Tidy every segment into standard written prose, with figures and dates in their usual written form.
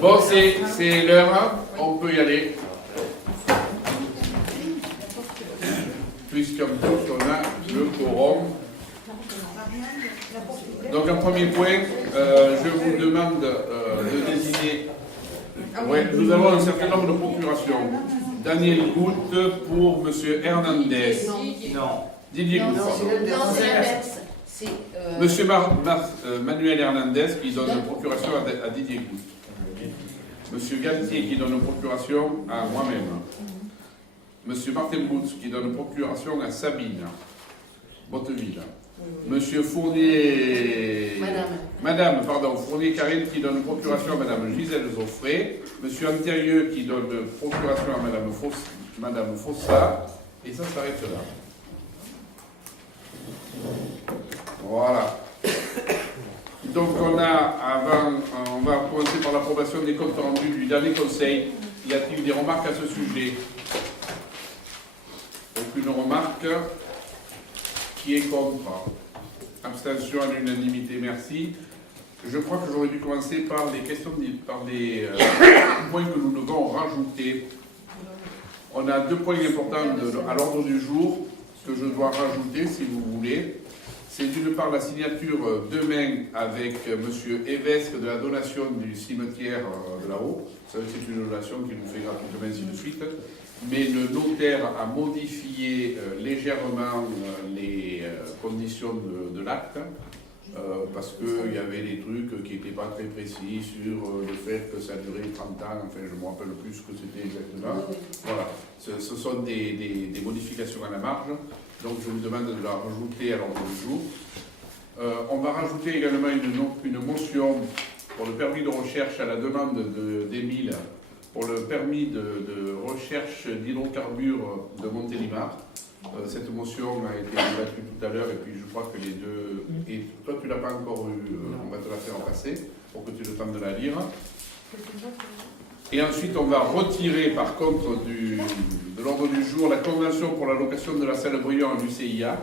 Bon, c'est l'heure, on peut y aller. Puisqu'on a le quorum. Donc, en premier point, je vous demande de désigner. Ouais, nous avons un certain nombre de procurations. Daniel Goutte pour M. Hernandez. Non. Didier Goutte, pardon. Monsieur Manuel Hernandez qui donne une procuration à Didier Goutte. Monsieur Galtier qui donne une procuration à moi-même. Monsieur Martin Boutz qui donne une procuration à Sabine Botteville. Monsieur Fournier... Madame, Fournier Karine qui donne une procuration à Madame Gisèle Zoffré. Monsieur Antérieux qui donne une procuration à Madame Fossa. Et ça s'arrête là. Voilà. Donc on va commencer par l'approbation des comptes rendus du dernier conseil. Y a-t-il des remarques à ce sujet? Aucune remarque. Qui est contre? Abstention à l'unanimité, merci. Je crois que j'aurais dû commencer par les questions, par les points que nous devons rajouter. On a deux points importants à l'ordre du jour que je dois rajouter, si vous voulez. C'est d'une part la signature demain avec M. Évesque de la donation du cimetière de là-haut. Ça veut dire que c'est une donation qui nous fait gratuitement, ainsi de suite. Mais le notaire a modifié légèrement les conditions de l'acte parce qu'il y avait des trucs qui n'étaient pas très précis sur le fait que ça durait 30 ans, enfin je ne me rappelle plus ce que c'était exactement. Voilà, ce sont des modifications à la marge, donc je vous demande de la rajouter à l'ordre du jour. On va rajouter également une motion pour le permis de recherche à la demande d'Émile pour le permis de recherche d'hydrocarbures de Montélimar. Cette motion a été débattue tout à l'heure et puis je crois que les deux... Et toi tu ne l'as pas encore eu, on va te la faire passer pour que tu aies le temps de la lire. Et ensuite on va retirer par contre de l'ordre du jour la convention pour la location de la salle Briand à l'UCIA.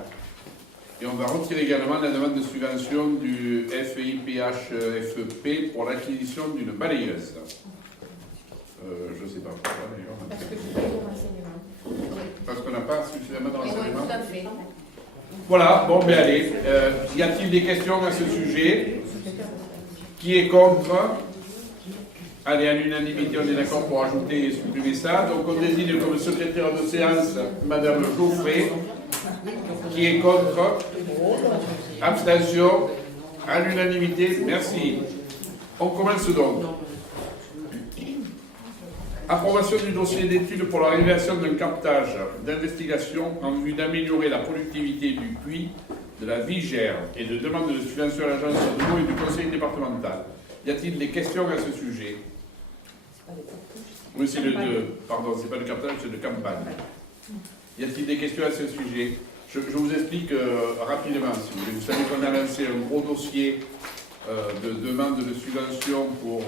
Et on va retirer également la demande de subvention du FIPH-FEP pour l'acquisition d'une balayeuse. Je ne sais pas pourquoi d'ailleurs. Parce que je paye mon renseignement. Parce qu'on n'a pas suffisamment de renseignements. Tout à fait. Voilà, bon ben allez. Y a-t-il des questions à ce sujet? Qui est contre? Allez, à l'unanimité, on est d'accord pour ajouter et supprimer ça. Donc on désigne comme secrétaire de séance Madame Geoffrey. Qui est contre? Abstention? À l'unanimité, merci. On commence donc. Approbation du dossier d'étude pour la réalisation d'un captage d'investigation en vue d'améliorer la productivité du puits de la Vigère et de demande de subvention à l'agence de l'eau et du conseil départemental. Y a-t-il des questions à ce sujet? Oui, c'est pardon, c'est pas le captage, c'est de campagne. Y a-t-il des questions à ce sujet? Je vous explique rapidement, si vous voulez. Vous savez qu'on a lancé un gros dossier de demande de subvention pour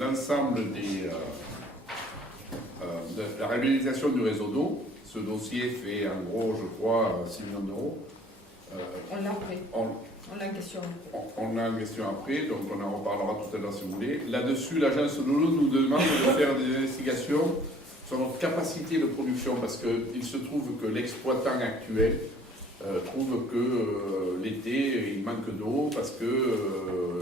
l'ensemble de la réhabilitation du réseau d'eau. Ce dossier fait en gros, je crois, 6 millions d'euros. On l'a après. On l'a en question. On a une question après, donc on en reparlera tout à l'heure si vous voulez. Là-dessus, l'agence de l'eau nous demande de faire des investigations sur notre capacité de production, parce qu'il se trouve que l'exploitant actuel trouve que l'été, il manque d'eau parce que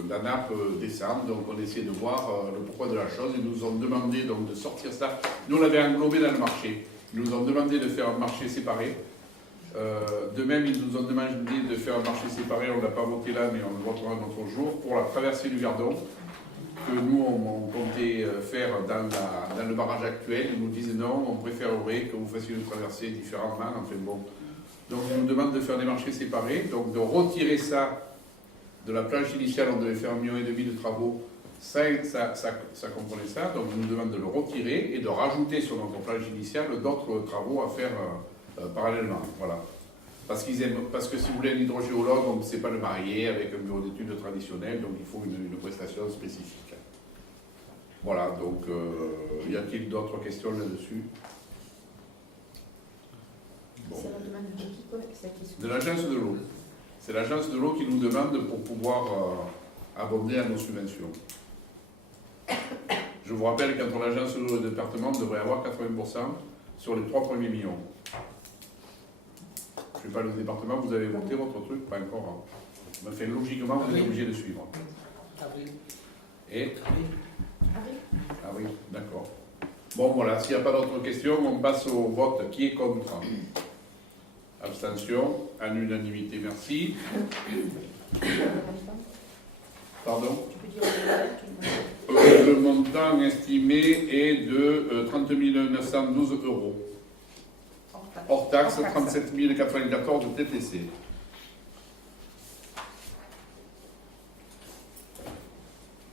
la nappe descend, donc on essaie de voir le pourquoi de la chose. Ils nous ont demandé donc de sortir ça. Nous, on l'avait englobé dans le marché. Ils nous ont demandé de faire un marché séparé. De même, ils nous ont demandé de faire un marché séparé. On ne l'a pas voté là, mais on le votera un autre jour, pour la traversée du Gardon, que nous, on comptait faire dans le barrage actuel. Ils nous disent non, on préférerait que vous fassiez une traversée différemment. Enfin bon. Donc, ils nous demandent de faire des marchés séparés, donc de retirer ça de la planche initiale. On devait faire 1,5 million de travaux, ça comprenait ça, donc ils nous demandent de le retirer et de rajouter sur notre planche initiale d'autres travaux à faire parallèlement. Voilà. Parce que si vous voulez un hydrogéologue, on ne sait pas le marier avec un bureau d'études traditionnel, donc il faut une prestation spécifique. Voilà, donc y a-t-il d'autres questions là-dessus? Bon. C'est la demande de qui, quoi? De l'agence de l'eau. C'est l'agence de l'eau qui nous demande pour pouvoir abonder à nos subventions. Je vous rappelle qu'entre l'agence de l'eau et le département, on devrait avoir 80% sur les 3 premiers millions. Je ne sais pas, le département, vous avez voté votre truc? Pas encore. Hein. Enfin, logiquement, vous êtes obligé de suivre. Et Ah oui, d'accord. Bon, voilà, s'il n'y a pas d'autres questions, on passe au vote. Qui est contre? Abstention, à l'unanimité, merci. Pardon? Le montant estimé est de 30 912 €. Hors taxe, 37 094 de TTC.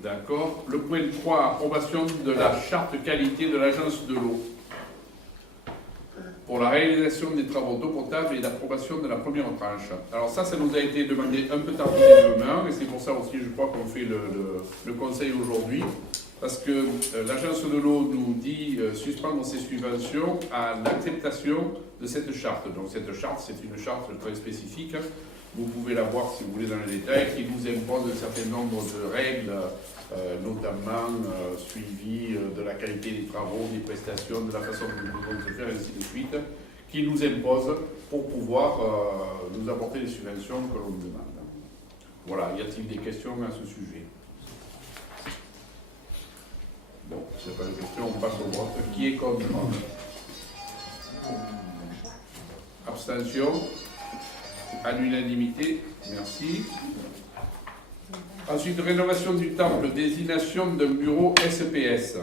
D'accord. Le point 3, approbation de la charte qualité de l'agence de l'eau. Pour la réalisation des travaux d'eau potable et l'approbation de la première tranche. Alors ça nous a été demandé un peu tardivement, et c'est pour ça aussi, je crois, qu'on fait le conseil aujourd'hui, parce que l'agence de l'eau nous dit suspendre ses subventions à l'acceptation de cette charte. Donc cette charte, c'est une charte très spécifique. Vous pouvez la voir si vous voulez dans le détail, qui nous impose un certain nombre de règles, notamment suivi de la qualité des travaux, des prestations, de la façon dont nous devons se faire, et ainsi de suite, qui nous impose pour pouvoir nous apporter les subventions que l'on nous demande. Voilà, y a-t-il des questions à ce sujet? Bon, s'il n'y a pas de questions, on passe au vote. Qui est contre? Abstention? À l'unanimité, merci. Ensuite, rénovation du temple, désignation d'un bureau SPS.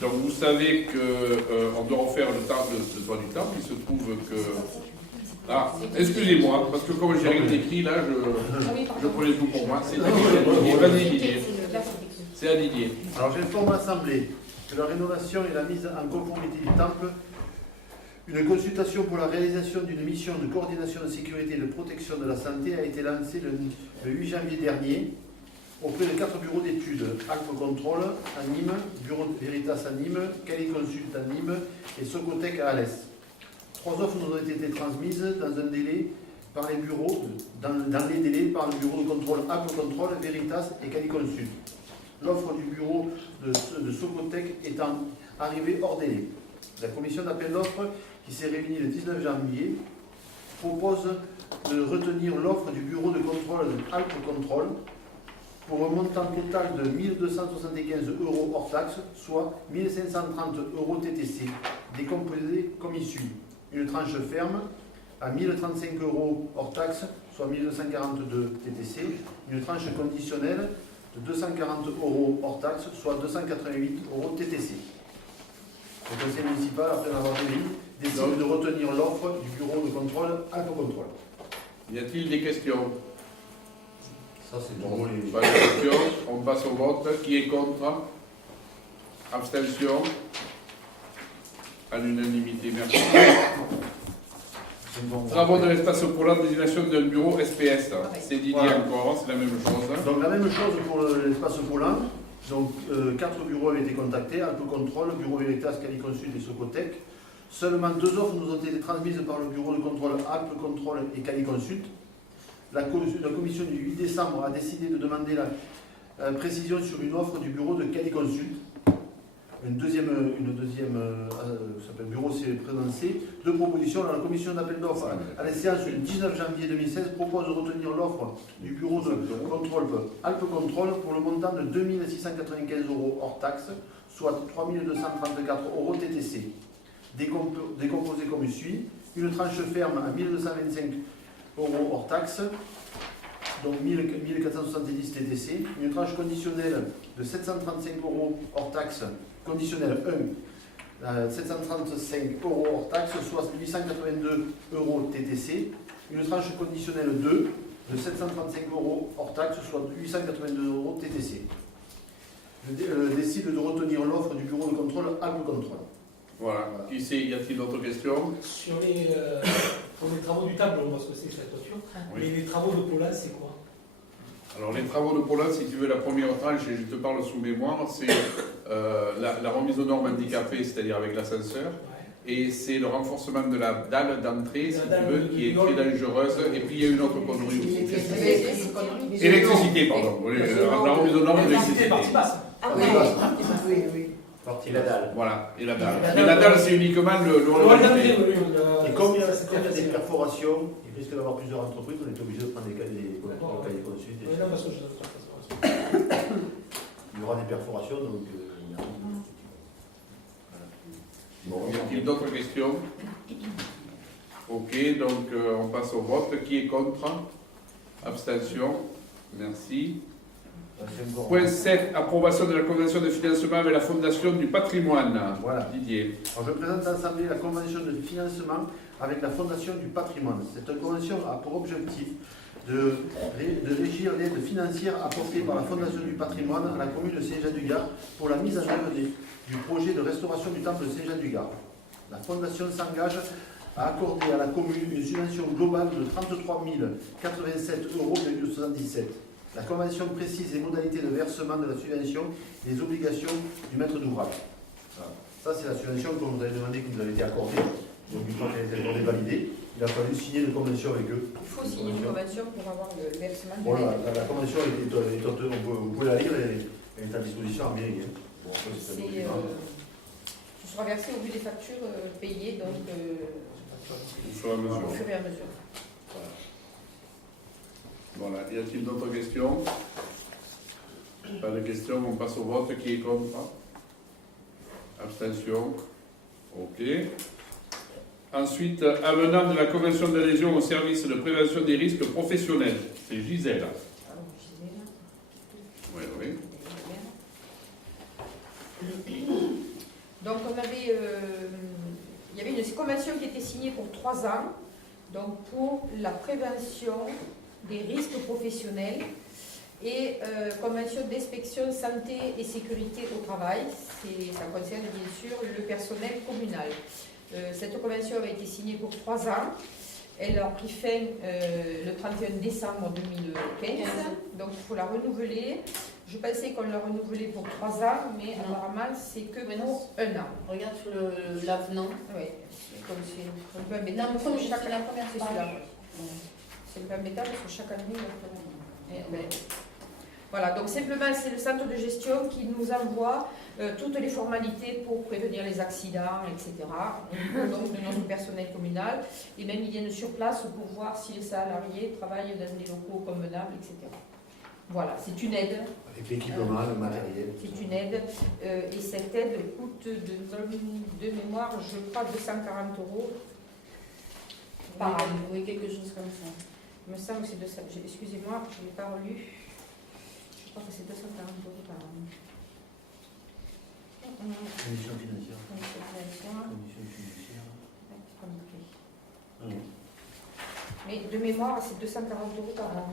Donc vous savez qu'on doit refaire le toit du temple. Il se trouve que... Ah, excusez-moi, parce que comme j'ai rien écrit, là, je prenais tout pour moi. C'est Didier. Vas-y, Didier. C'est à Didier. Alors j'informe l'Assemblée que la rénovation et la mise en conformité du temple. Une consultation pour la réalisation d'une mission de coordination de sécurité et de protection de la santé a été lancée le 8 janvier dernier auprès de 4 bureaux d'études, Alpes Control à Nîmes, Bureau Veritas à Nîmes, Caliconsult à Nîmes et Socotec à Alès. 3 offres nous ont été transmises dans un délai par les bureaux, dans les délais par le bureau de contrôle Alpes Control, Veritas et Caliconsult. L'offre du bureau de Socotec étant arrivée hors délai. La commission d'appel d'offres, qui s'est réunie le 19 janvier, propose de retenir l'offre du bureau de contrôle Alpes Control pour un montant total de 1 275 € hors taxe, soit 1 530 € TTC, décomposé comme il suit. Une tranche ferme à 1 035 € hors taxe, soit 1 242 TTC. Une tranche conditionnelle de 240 € hors taxe, soit 288 € TTC. Le conseil municipal, après avoir réuni, décide de retenir l'offre du bureau de contrôle Alpes Control. Y a-t-il des questions? Ça, c'est bon. Pas de questions, on passe au vote. Qui est contre? Abstention? À l'unanimité, merci. Travaux de l'espace Poland, désignation d'un bureau SPS. C'est Didier encore, c'est la même chose. Donc la même chose pour l'espace Poland. Donc 4 bureaux avaient été contactés, Alpes Control, Bureau Veritas, Caliconsult et Socotec. Seulement 2 offres nous ont été transmises par le bureau de contrôle Alpes Control et Caliconsult. La commission du 8 décembre a décidé de demander la précision sur une offre du bureau de Caliconsult. Une deuxième bureau s'est présenté. 2 propositions. La commission d'appel d'offres à la séance du 19 janvier 2016 propose de retenir l'offre du bureau de contrôle Alpes Control pour le montant de 2 695 € hors taxe, soit 3 234 € TTC. Décomposé comme suit. Une tranche ferme à 1 225 € hors taxe, donc 1 470 TTC. Une tranche conditionnelle de 735 € hors taxe, conditionnelle 1, 735 € hors taxe, soit 882 € TTC. Une tranche conditionnelle 2 de 735 € hors taxe, soit 882 € TTC. Je décide de retenir l'offre du bureau de contrôle Alpes Control. Voilà. Ici, y a-t-il d'autres questions? Sur pour les travaux du tableau, on voit ce que c'est que cette toiture. Oui. Mais les travaux de Paula, c'est quoi? Alors, les travaux de Poland, si tu veux, la première tranche, et je te parle sous mémoire, c'est la remise aux normes handicapées, c'est-à-dire avec l'ascenseur. Ouais. Et c'est le renforcement de la dalle d'entrée, si La tu dalle veux, de- qui est du très hall. dangereuse. Et puis il y a une autre connerie aussi. Électricité. Électricité, pardon. Oui, en remise aux normes de L'électricité, l'électricité. partie basse. Ah Oui, oui. oui. Partie Et la dalle. Voilà, et la dalle. La Mais dalle, la dalle, c'est uniquement le Le hall hall d'entrée. d'entrée, oui, Et comme il y a c'était des perforations, il risque d'avoir plusieurs entreprises, on est obligé de prendre des cahiers consuls. Oui, non, parce que je- Il y aura des perforations, donc. Bon, y a-t-il d'autres questions? Ok, donc on passe au vote. Qui est contre? Abstention? Merci. Point 7, approbation de la convention de financement avec la Fondation du patrimoine. Voilà. Didier. Alors, je présente à l'Assemblée la convention de financement avec la Fondation du patrimoine. Cette convention a pour objectif de régir l'aide financière apportée par la Fondation du patrimoine à la commune de Saint-Jean-du-Gard pour la mise en œuvre du projet de restauration du temple de Saint-Jean-du-Gard. La Fondation s'engage à accorder à la commune une subvention globale de 33 087,77 €. La convention précise les modalités de versement de la subvention et les obligations du maître d'ouvrage. Voilà. Ça, c'est la subvention qu'on vous avait demandé, qui nous avait été accordée. Donc, une fois qu'elle a été accordée, validée, il a fallu signer une convention avec eux. Il faut signer une convention pour avoir le versement de Voilà, l'aide. la convention est vous pouvez la lire, elle est à disposition en mairie. Bon, après, c'est un C'est, document. tu seras versé au vu des factures payées, donc Au fur et à mesure. au fur et à mesure. Voilà. Y a-t-il d'autres questions? Pas de questions, on passe au vote. Qui est contre? Abstention? Ok. Ensuite, avenant de la convention d'adhésion au service de prévention des risques professionnels. C'est Gisèle. Oui, oui. Donc on avait, il y avait une convention qui était signée pour 3 ans, donc pour la prévention des risques professionnels et convention d'inspection santé et sécurité au travail. Ça concerne bien sûr le personnel communal. Cette convention avait été signée pour 3 ans. Elle a pris fin le 31 décembre 2015, donc il faut la renouveler. Je pensais qu'on la renouvelait pour 3 ans, mais apparemment c'est que pour 1 an. Regarde sur l'avenant. Oui, comme c'est un peu embêtant. Non, parce que c'est chaque- la première c'est page. celui-là, oui. C'est un peu embêtant parce que chaque année, il y a pas mal. Et, ouais. Voilà, donc simplement c'est le centre de gestion qui nous envoie toutes les formalités pour prévenir les accidents, etc. Au niveau donc de notre personnel communal. Et même ils viennent sur place pour voir si les salariés travaillent dans des locaux convenables, etc. Voilà, c'est une aide. Avec l'équipement, le matériel. C'est une aide. Et cette aide coûte de mémoire, je crois, 240 € par an. Oui, quelque chose comme ça. Il me semble que c'est 200. Excusez-moi, je ne l'ai pas relu. Je crois que c'est 240 € par an. Conditions financières. C'est Conditions financières. pas marqué. Ah oui. Mais de mémoire, c'est 240 € par an.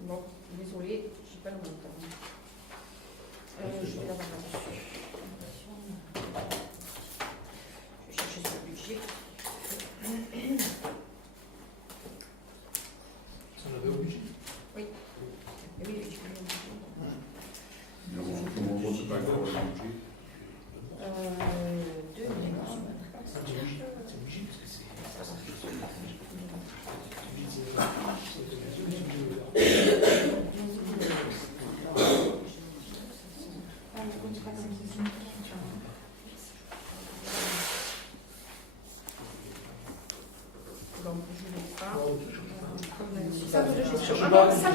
Bon, désolé, je n'ai pas le montant. Je vais l'avoir là-dessus. Je vais chercher sur le budget. Ça l'avait obligé. Oui. Et oui, je peux le budget. Non, on ne vote pas encore le budget. De mémoire. C'est obligé, parce que c'est. Donc, je ne l'ai pas. Je Centre de gestion. sais Ah pas. bon, 100 €.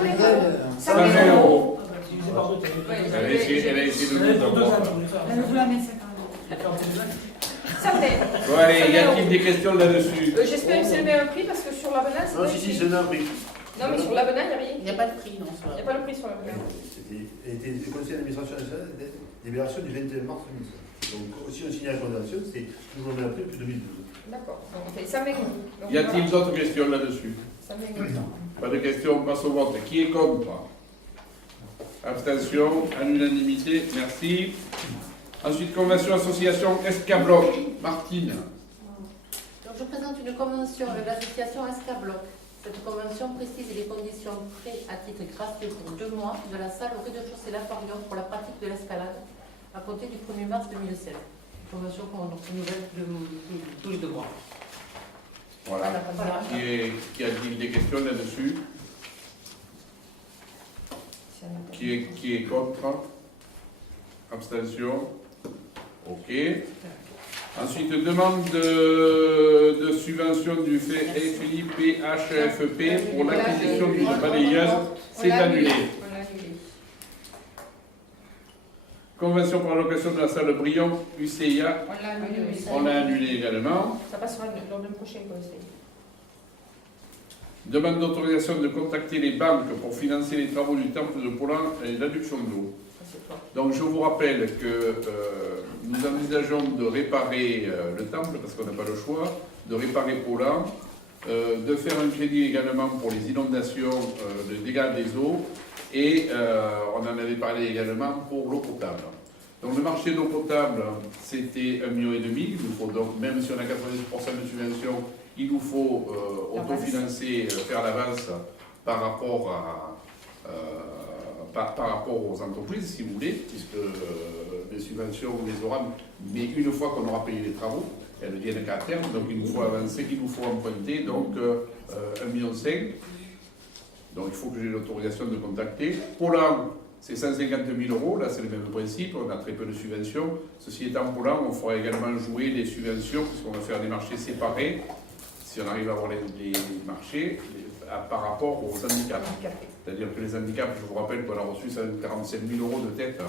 100 €. Divisé par deux, t'as Ouais, Elle a essayé de nous deux avoir. ans, je voulais faire. Elle vous la met 50 Je vais faire un peu de blague. Ça fait. Bon, allez, y a-t-il des questions là-dessus? J'espère que c'est le même prix parce que sur l'avenant, c'est Non, pas si, écrit. c'est un prix. Non, mais sur l'avenant, il n'y a rien. Il n'y a pas de prix, non, Il ça. n'y a pas le prix sur l'avenant. C'était le conseil d'administration nationale des libérations du 21 mars 2016. Donc, si on signe la convention, c'est toujours le même prix depuis 2012. D'accord. Donc, on fait 100 € Donc, Y a-t-il d'autres questions là-dessus? 100 € Pas de questions, on passe au vote. Qui est contre? Abstention, à l'unanimité, merci. Ensuite, convention association Escabloc. Martine. Donc, je présente une convention avec l'association Escabloc. Cette convention précise les conditions prêts à titre gratuit pour 2 mois de la salle au rez-de-chaussée L'Aquarium pour la pratique de l'escalade à compter du 1er mars 2016. convention qu'on renouvelle tous les 2 mois. Voilà. Voilà. Qui a-t-il des questions là-dessus? Qui est contre? Abstention? Ok. Ensuite, demande de subvention du FIPHFP pour l'acquisition d'une balayeuse. C'est annulé. On l'a annulé. Convention pour la location de la salle Brion, UCIA. On l'a annulé. aussi. On l'a annulé également. Ça passera lors d'un prochain conseil. Demande d'autorisation de contacter les banques pour financer les travaux du temple de Poland et l'adduction d'eau. Ça, c'est toi. Donc je vous rappelle que nous envisageons de réparer le temple, parce qu'on n'a pas le choix, de réparer Poland, de faire un crédit également pour les inondations, les dégâts des eaux, et on en avait parlé également pour l'eau potable. Donc le marché d'eau potable, c'était 1,5 million. Il nous faut donc, même si on a 90% de subvention, il nous faut autofinancer, faire l'avance par rapport par rapport aux entreprises, si vous voulez, puisque les subventions, on les aura, mais une fois qu'on aura payé les travaux, elles viennent qu'à terme, donc il nous faut avancer, il nous faut emprunter, donc 1,5 million. Donc il faut que j'ai l'autorisation de contacter. Poland, c'est 150 000 euros, là c'est le même principe, on a très peu de subventions. Ceci étant, Poland, on fera également jouer les subventions, puisqu'on va faire des marchés séparés, si on arrive à avoir les marchés, par rapport aux handicaps. C'est-à-dire que les handicaps, je vous rappelle qu'on a reçu 147 000 euros de tête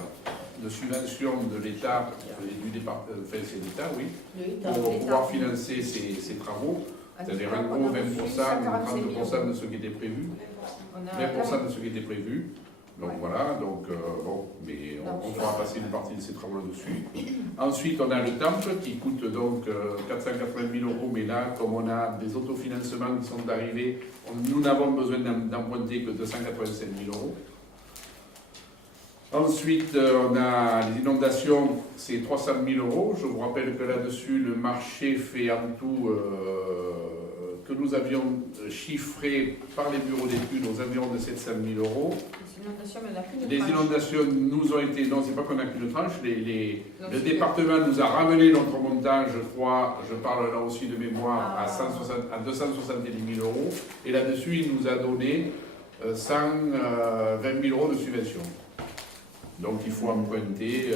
de subvention de l'État, du département, enfin c'est l'État, oui, pour pouvoir financer ces travaux. C'est-à-dire en gros 20%, 30% de ce qui était prévu. 20% de ce qui était prévu. Donc voilà, donc bon, mais on fera passer une partie de ces travaux là-dessus. Ensuite, on a le temple qui coûte donc 480 000 euros, mais là, comme on a des autofinancements qui sont arrivés, nous n'avons besoin d'emprunter que 285 000 euros. Ensuite, on a les inondations, c'est 300 000 euros. Je vous rappelle que là-dessus, le marché fait en tout, que nous avions chiffré par les bureaux d'études aux environs de 700 000 euros. Les inondations nous ont été, non, c'est pas qu'on n'a qu'une tranche, le département nous a ramené notre montant, je crois, je parle là aussi de mémoire, à 270 000 euros. Et là-dessus, il nous a donné 120 000 euros de subvention. Donc il faut emprunter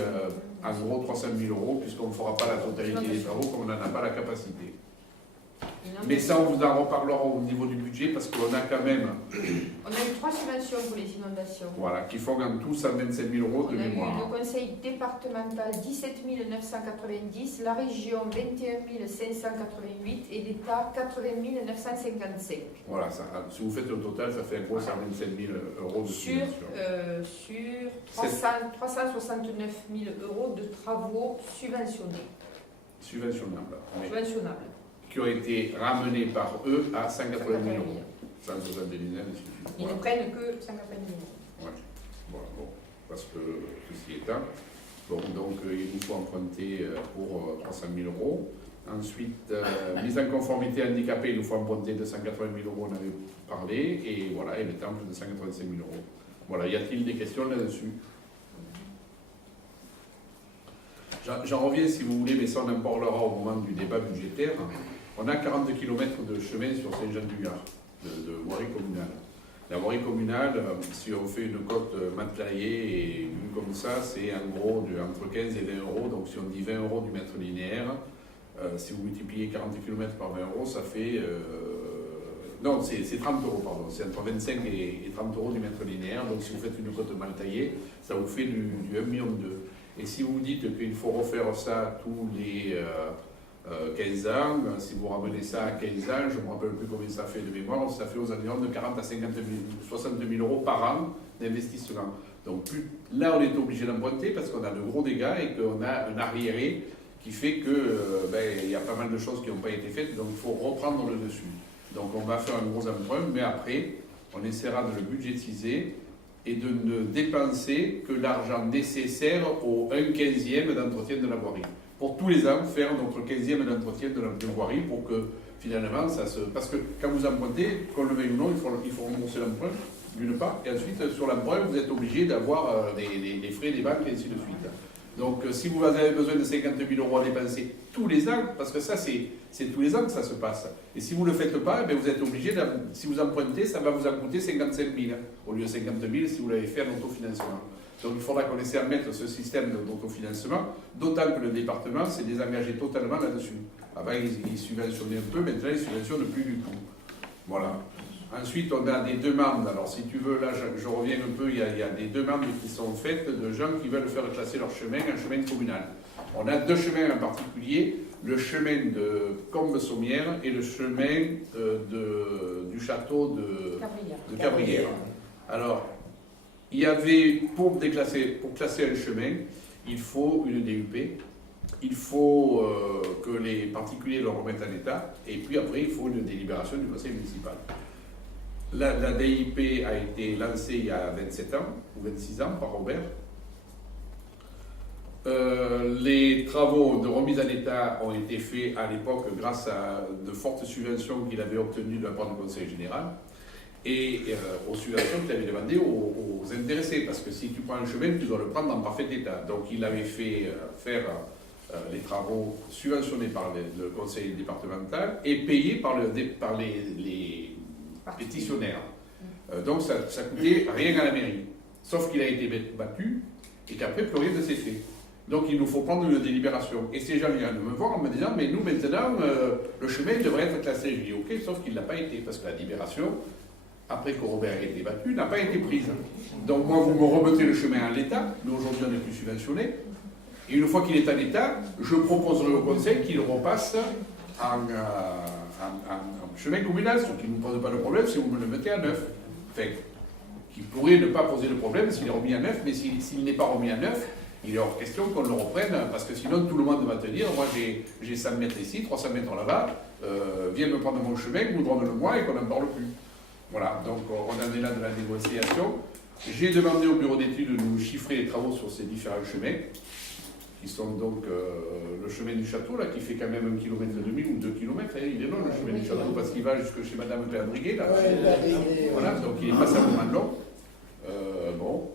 en gros 300 000 euros puisqu'on ne fera pas la totalité des travaux comme on n'en a pas la capacité. Mais ça, on vous en reparlera au niveau du budget parce qu'on a quand même... On a eu 3 subventions pour les inondations. Voilà, qui font en tout 125 000 euros de mémoire. On a eu le conseil départemental 17 990, la région 21 588 et l'État 80 955. Voilà, ça, si vous faites le total, ça fait en gros 125 000 euros de subvention. Sur 369 000 euros de travaux subventionnés. Subventionnables. Subventionnables. Qui ont été ramenés par eux à 180 000 euros. 170 000 euros. Ils ne prennent que 180 000 euros. Ouais. Voilà, bon, parce que ceci étant, bon, donc il nous faut emprunter pour 300 000 euros. Ensuite, mise en conformité handicapée, il nous faut emprunter de 180 000 euros, on avait parlé, et voilà, et le temple de 185 000 euros. Voilà, y a-t-il des questions là-dessus? J'en reviens si vous voulez, mais ça on en parlera au moment du débat budgétaire. On a 40 km de chemin sur Saint-Jean-du-Gard, de voirie communale. La voirie communale, si on fait une cote matelaillée et une comme ça, c'est en gros entre 15 et 20 euros. Donc si on dit 20 euros du mètre linéaire, si vous multipliez 40 km par 20 euros, ça fait... non, c'est 30 euros, pardon. C'est entre 25 et 30 euros du mètre linéaire. Donc si vous faites une cote mal taillée, ça vous fait du 1,2 million. Et si vous dites qu'il faut refaire ça tous les 15 ans, si vous ramenez ça à 15 ans, je ne me rappelle plus combien ça fait de mémoire, ça fait aux environs de 40 à 50 000, 60 000 euros par an d'investissement. Donc là, on est obligé d'emprunter parce qu'on a de gros dégâts et qu'on a un arriéré qui fait qu'il y a pas mal de choses qui n'ont pas été faites, donc il faut reprendre le dessus. Donc on va faire un gros emprunt, mais après, on essaiera de le budgétiser et de ne dépenser que l'argent nécessaire au 1/15e d'entretien de la voirie. Pour tous les ans, faire notre 15e d'entretien de la voirie pour que finalement ça se... Parce que quand vous empruntez, qu'on le veuille ou non, il faut rembourser l'emprunt, d'une part, et ensuite sur l'emprunt, vous êtes obligé d'avoir les frais des banques et ainsi de suite. Donc si vous avez besoin de 50 000 euros à dépenser tous les ans, parce que ça c'est tous les ans que ça se passe, et si vous ne le faites pas, eh bien, vous êtes obligé, si vous empruntez, ça va vous en coûter 55 000, au lieu de 50 000 si vous l'avez fait en autofinancement. Donc il faudra qu'on essaie de mettre ce système d'autofinancement, d'autant que le département s'est désengagé totalement là-dessus. Avant il subventionnait un peu, maintenant il ne subventionne plus du tout. Voilà. Ensuite, on a des demandes. Alors, si tu veux, là, je reviens un peu, il y a des demandes qui sont faites de gens qui veulent faire classer leur chemin en chemin communal. On a deux chemins en particulier, le chemin de Combe-Sommières et le chemin du château de Cabrières. Alors, il y avait, pour classer un chemin, il faut une DUP, il faut que les particuliers le remettent en état, et puis après, il faut une délibération du conseil municipal. La DIP a été lancée il y a 27 ans, ou 26 ans, par Robert. Les travaux de remise en état ont été faits à l'époque grâce à de fortes subventions qu'il avait obtenues de la part du conseil général et aux subventions qu'il avait demandées aux intéressés, parce que si tu prends un chemin, tu dois le prendre en parfait état. Donc il avait fait faire les travaux subventionnés par le conseil départemental et payés par les pétitionnaires. Donc ça coûtait rien à la mairie. Sauf qu'il a été battu et qu'après plus rien ne s'est fait. Donc il nous faut prendre une délibération. Et ces gens viennent me voir en me disant mais nous maintenant le chemin devrait être classé. Je dis ok, sauf qu'il n'a pas été parce que la délibération, après que Robert ait été battu, n'a pas été prise. Donc moi vous me remettez le chemin en l'état, mais aujourd'hui on n'est plus subventionné. Et une fois qu'il est en état, je proposerai au conseil qu'il repasse en chemin communal, ce qui ne nous pose pas de problème si vous me le mettez à neuf. Enfin, qui pourrait ne pas poser le problème s'il est remis à neuf, mais s'il n'est pas remis à neuf, il est hors question qu'on le reprenne, parce que sinon tout le monde va te dire, moi j'ai 100 mètres ici, 300 mètres là-bas, viens me prendre mon chemin, goudronne-le-moi et qu'on n'en parle plus. Voilà, donc on en est là de la négociation. J'ai demandé au bureau d'études de nous chiffrer les travaux sur ces différents chemins, qui sont donc le chemin du château, là, qui fait quand même 1,5 km ou 2 km, hein, il est long le chemin du château, parce qu'il va jusque chez Madame Claire Briguet, là. Voilà, donc il est passablement long. Bon.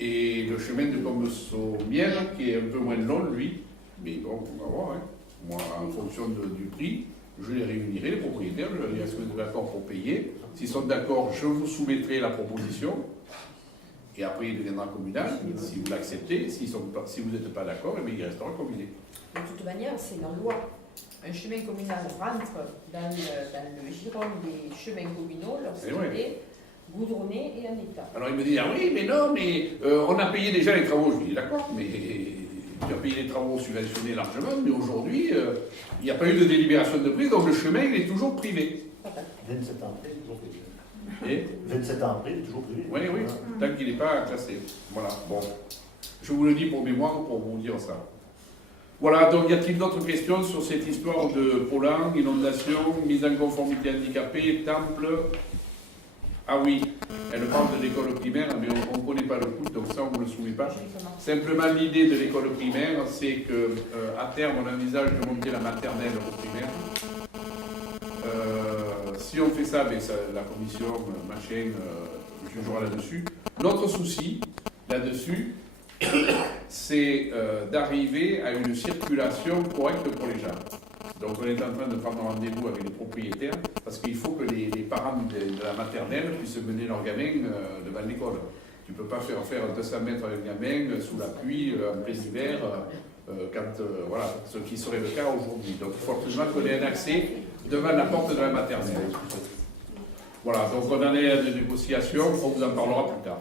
Et le chemin de Combe-Sommières, qui est un peu moins long, lui, mais bon, on va voir, hein. Moi, en fonction du prix, je les réunirai, les propriétaires, je leur dirai est-ce que vous êtes d'accord pour payer. S'ils sont d'accord, je vous soumettrai la proposition. Et après, il deviendra communal, si vous l'acceptez. Si vous n'êtes pas d'accord, il restera communal. De toute manière, c'est la loi. Un chemin communal rentre dans le giron des chemins communaux lorsqu'il est goudronné et en état. Alors il me dit, ah oui, mais non, mais on a payé déjà les travaux. Je lui dis, d'accord, mais tu as payé les travaux subventionnés largement, mais aujourd'hui, il n'y a pas eu de délibération de prix, donc le chemin, il est toujours privé. 27 ans après, toujours privé. Et 27 ans après, il est toujours privé. Oui, oui, tant qu'il n'est pas classé. Voilà, bon. Je vous le dis pour mémoire, pour vous dire ça. Voilà, donc y a-t-il d'autres questions sur cette histoire de Poland, inondation, mise en conformité handicapée, temple? Ah oui, elle parle de l'école primaire, mais on ne connaît pas le coût, donc ça on ne le soumet pas. Simplement l'idée de l'école primaire, c'est qu'à terme on envisage de monter la maternelle au primaire. Si on fait ça, la commission machin jugera là-dessus. Notre souci là-dessus, c'est d'arriver à une circulation correcte pour les gens. Donc on est en train de prendre rendez-vous avec les propriétaires parce qu'il faut que les parents de la maternelle puissent mener leurs gamins devant l'école. Tu ne peux pas faire 200 mètres avec un gamin sous la pluie, en plein hiver, voilà, ce qui serait le cas aujourd'hui. Donc il faut absolument qu'on ait un accès devant la porte de la maternelle. Voilà, donc on en est à des négociations, on vous en parlera plus tard.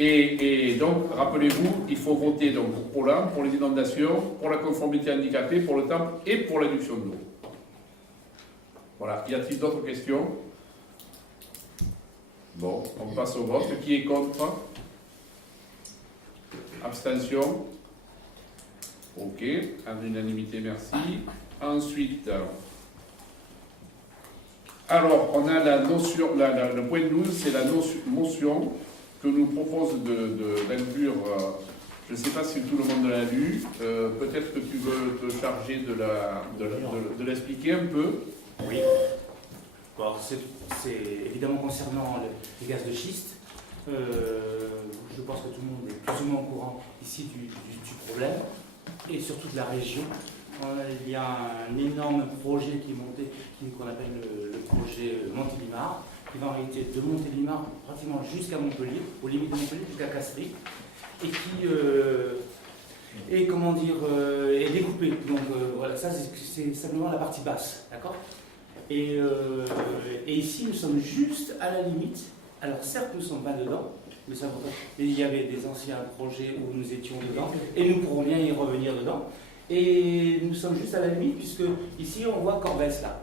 Et donc, rappelez-vous, il faut voter donc, pour Poland, pour les inondations, pour la conformité handicapée, pour le temple et pour l'adduction d'eau. Voilà, y a-t-il d'autres questions? Bon, on passe au vote. Qui est contre? Abstention? Ok, en unanimité, merci. Ensuite, alors, on a la notion, le point 12, c'est la motion que nous propose d'inclure, je ne sais pas si tout le monde l'a lu, peut-être que tu veux te charger de l'expliquer un peu. Oui. C'est évidemment concernant les gaz de schiste. Je pense que tout le monde est plus ou moins au courant ici du problème et surtout de la région. Il y a un énorme projet qui est monté, qu'on appelle le projet Montélimar, qui va en réalité de Montélimar pratiquement jusqu'à Montpellier, aux limites de Montpellier, jusqu'à Casserie, et qui est découpé. Donc voilà, ça c'est simplement la partie basse, d'accord ? Et ici nous sommes juste à la limite. Alors certes nous ne sommes pas dedans, mais il y avait des anciens projets où nous étions dedans, et nous pourrons bien y revenir dedans. Et nous sommes juste à la limite, puisque ici on voit Corbès là,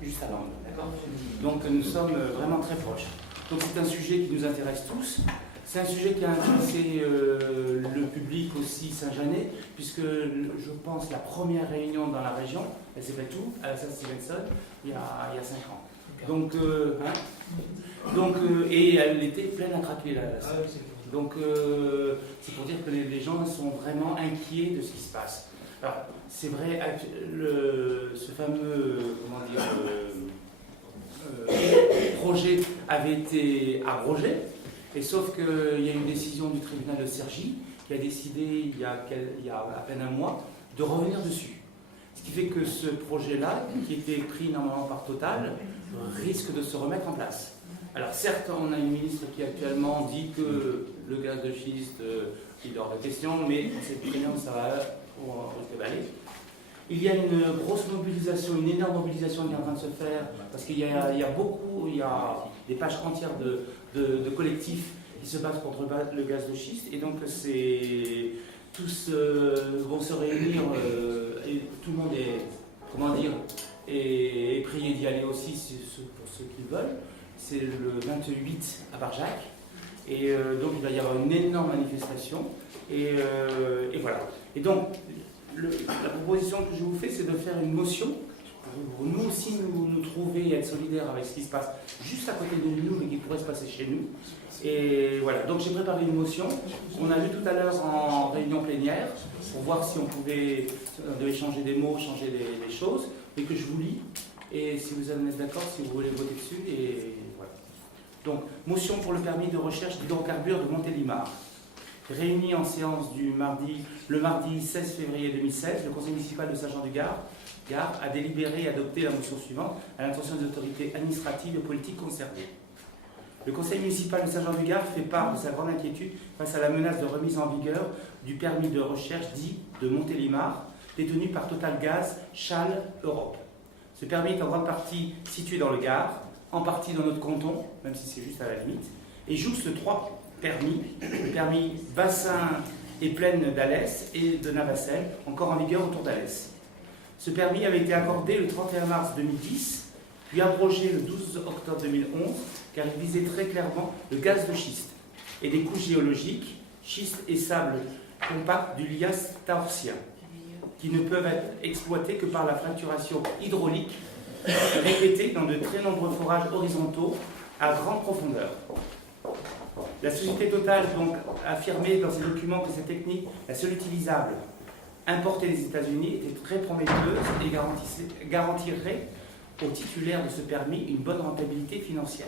juste à l'angle, d'accord ? Donc nous sommes vraiment très proches. Donc c'est un sujet qui nous intéresse tous. C'est un sujet qui a intéressé le public aussi Saint-Jeanais, puisque je pense la première réunion dans la région, elle s'est faite où ? À la salle Stevenson, il y a 5 ans. Donc, et elle était pleine à craquer la salle. Donc c'est pour dire que les gens sont vraiment inquiets de ce qui se passe. Alors, c'est vrai, ce fameux projet avait été abrogé, et sauf qu'il y a une décision du tribunal de Cergy qui a décidé, il y a à peine un mois, de revenir dessus. Ce qui fait que ce projet-là, qui était pris normalement par Total, risque de se remettre en place. Alors certes, on a une ministre qui actuellement dit que le gaz de schiste, il est hors de question, mais on sait très bien où ça va aller. Il y a une grosse mobilisation, une énorme mobilisation qui est en train de se faire, parce qu'il y a des pages entières de collectifs qui se battent contre le gaz de schiste, et donc tous vont se réunir, et tout le monde est prié d'y aller aussi pour ceux qui veulent. C'est le 28 à Barjac, et donc il va y avoir une énorme manifestation, et voilà. Et donc, la proposition que je vous fais, c'est de faire une motion, pour nous aussi nous trouver et être solidaires avec ce qui se passe juste à côté de nous, mais qui pourrait se passer chez nous. Et voilà, donc j'ai préparé une motion, on a vu tout à l'heure en réunion plénière, pour voir si on devait changer des mots, changer des choses, et que je vous lis, et si vous en êtes d'accord, si vous voulez voter dessus, et voilà. Donc, motion pour le permis de recherche d'hydrocarbures de Montélimar. Réuni en séance le mardi 16 février 2016, le conseil municipal de Saint-Jean-du-Gard a délibéré et adopté la motion suivante à l'intention des autorités administratives et politiques concernées. Le conseil municipal de Saint-Jean-du-Gard fait part de sa grande inquiétude face à la menace de remise en vigueur du permis de recherche dit de Montélimar, détenu par Total Gaz Chal Europe. Ce permis est en grande partie situé dans le Gard, en partie dans notre canton, même si c'est juste à la limite, et jouxte 3 permis, le permis Bassin et Plaine d'Alès et de Navacelle, encore en vigueur autour d'Alès. Ce permis avait été accordé le 31 mars 2010, puis abrogé le 12 octobre 2011, car il visait très clairement le gaz de schiste et des couches géologiques, schiste et sable compact du lias taorsien, qui ne peuvent être exploités que par la fracturation hydraulique répétée dans de très nombreux forages horizontaux à grande profondeur. La société Total donc affirmé dans ses documents que cette technique, la seule utilisable, importée des États-Unis, était très prometteuse et garantirait aux titulaires de ce permis une bonne rentabilité financière.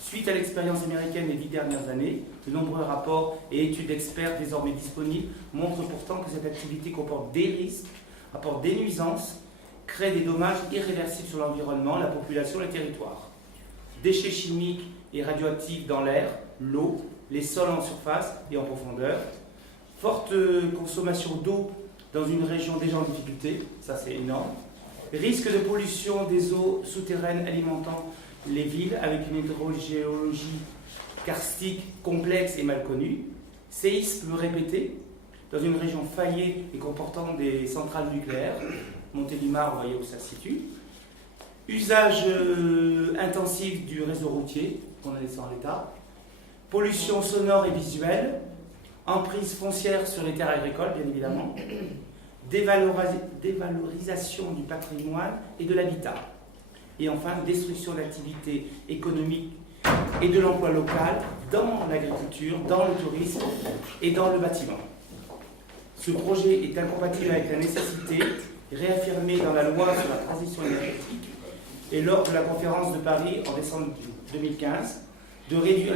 Suite à l'expérience américaine des 10 dernières années, de nombreux rapports et études d'experts désormais disponibles montrent pourtant que cette activité comporte des risques, apporte des nuisances, crée des dommages irréversibles sur l'environnement, la population et le territoire. Déchets chimiques et radioactifs dans l'air, l'eau, les sols en surface et en profondeur, forte consommation d'eau dans une région déjà en difficulté, ça c'est énorme, risque de pollution des eaux souterraines alimentant les villes avec une hydrogéologie karstique complexe et mal connue, séismes répétés dans une région faillée et comportant des centrales nucléaires, Montélimar, vous voyez où ça se situe, usage intensif du réseau routier, qu'on a laissé en l'état, pollution sonore et visuelle, emprise foncière sur les terres agricoles, bien évidemment, dévalorisation du patrimoine et de l'habitat, et enfin destruction d'activités économiques et de l'emploi local dans l'agriculture, dans le tourisme et dans le bâtiment. Ce projet est incompatible avec la nécessité réaffirmée dans la loi sur la transition énergétique et lors de la conférence de Paris en décembre 2015 de réduire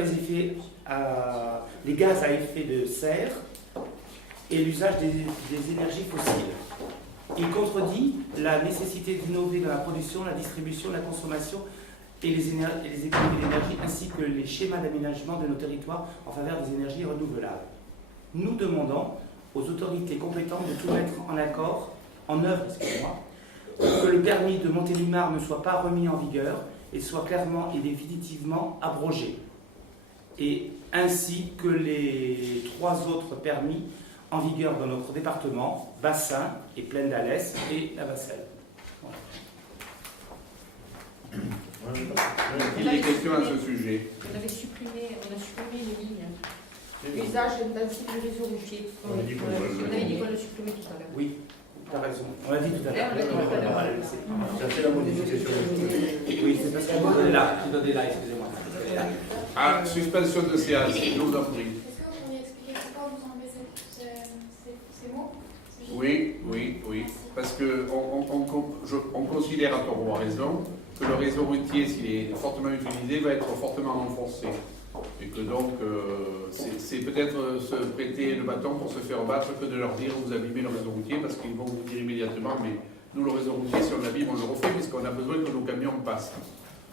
les gaz à effet de serre et l'usage des énergies fossiles. Il contredit la nécessité d'innover dans la production, la distribution, la consommation et les économies d'énergie, ainsi que les schémas d'aménagement de nos territoires en faveur des énergies renouvelables. Nous demandons aux autorités compétentes de tout mettre en œuvre, que le permis de Montélimar ne soit pas remis en vigueur et soit clairement et définitivement abrogé, et ainsi que les 3 autres permis en vigueur dans notre département, Bassin et Plaine d'Alès et la Basselle. Il y a des questions à ce sujet. On a supprimé les lignes. Usage intensif du réseau routier. On a dit qu'on On avait dit qu'on le supprimait tout à l'heure. Oui, tu as raison. On l'a dit tout à l'heure. On l'a dit tout à l'heure. Ça fait la modification. Oui, c'est parce qu'on est là. Tu donnes là, excusez-moi. Ah, suspension de séance, je vous en prie. Est-ce que vous pourriez expliquer pourquoi vous enlevez ces mots? Oui. Parce qu'on considère, à tort ou à raison, que le réseau routier, s'il est fortement utilisé, va être fortement renforcé. Et que donc, c'est peut-être se prêter le bâton pour se faire battre que de leur dire vous abîmez le réseau routier, parce qu'ils vont vous dire immédiatement, mais nous, le réseau routier, si on l'abîme, on le refait, puisqu'on a besoin que nos camions passent.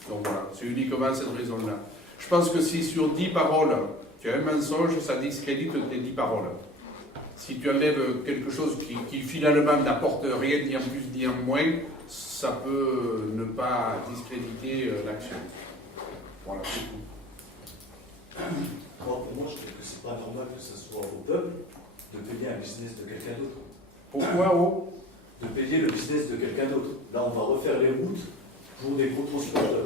Donc voilà, c'est uniquement cette raison-là. Je pense que si sur 10 paroles, tu as un mensonge, ça discrédite tes 10 paroles. Si tu enlèves quelque chose qui finalement n'apporte rien, ni en plus ni en moins, ça peut ne pas discréditer l'action. Voilà, c'est tout. Moi, pour moi, je trouve que c'est pas normal que ce soit au peuple de payer un business de quelqu'un d'autre. Pourquoi De payer le business de quelqu'un d'autre. Là, on va refaire les routes pour des gros transporteurs.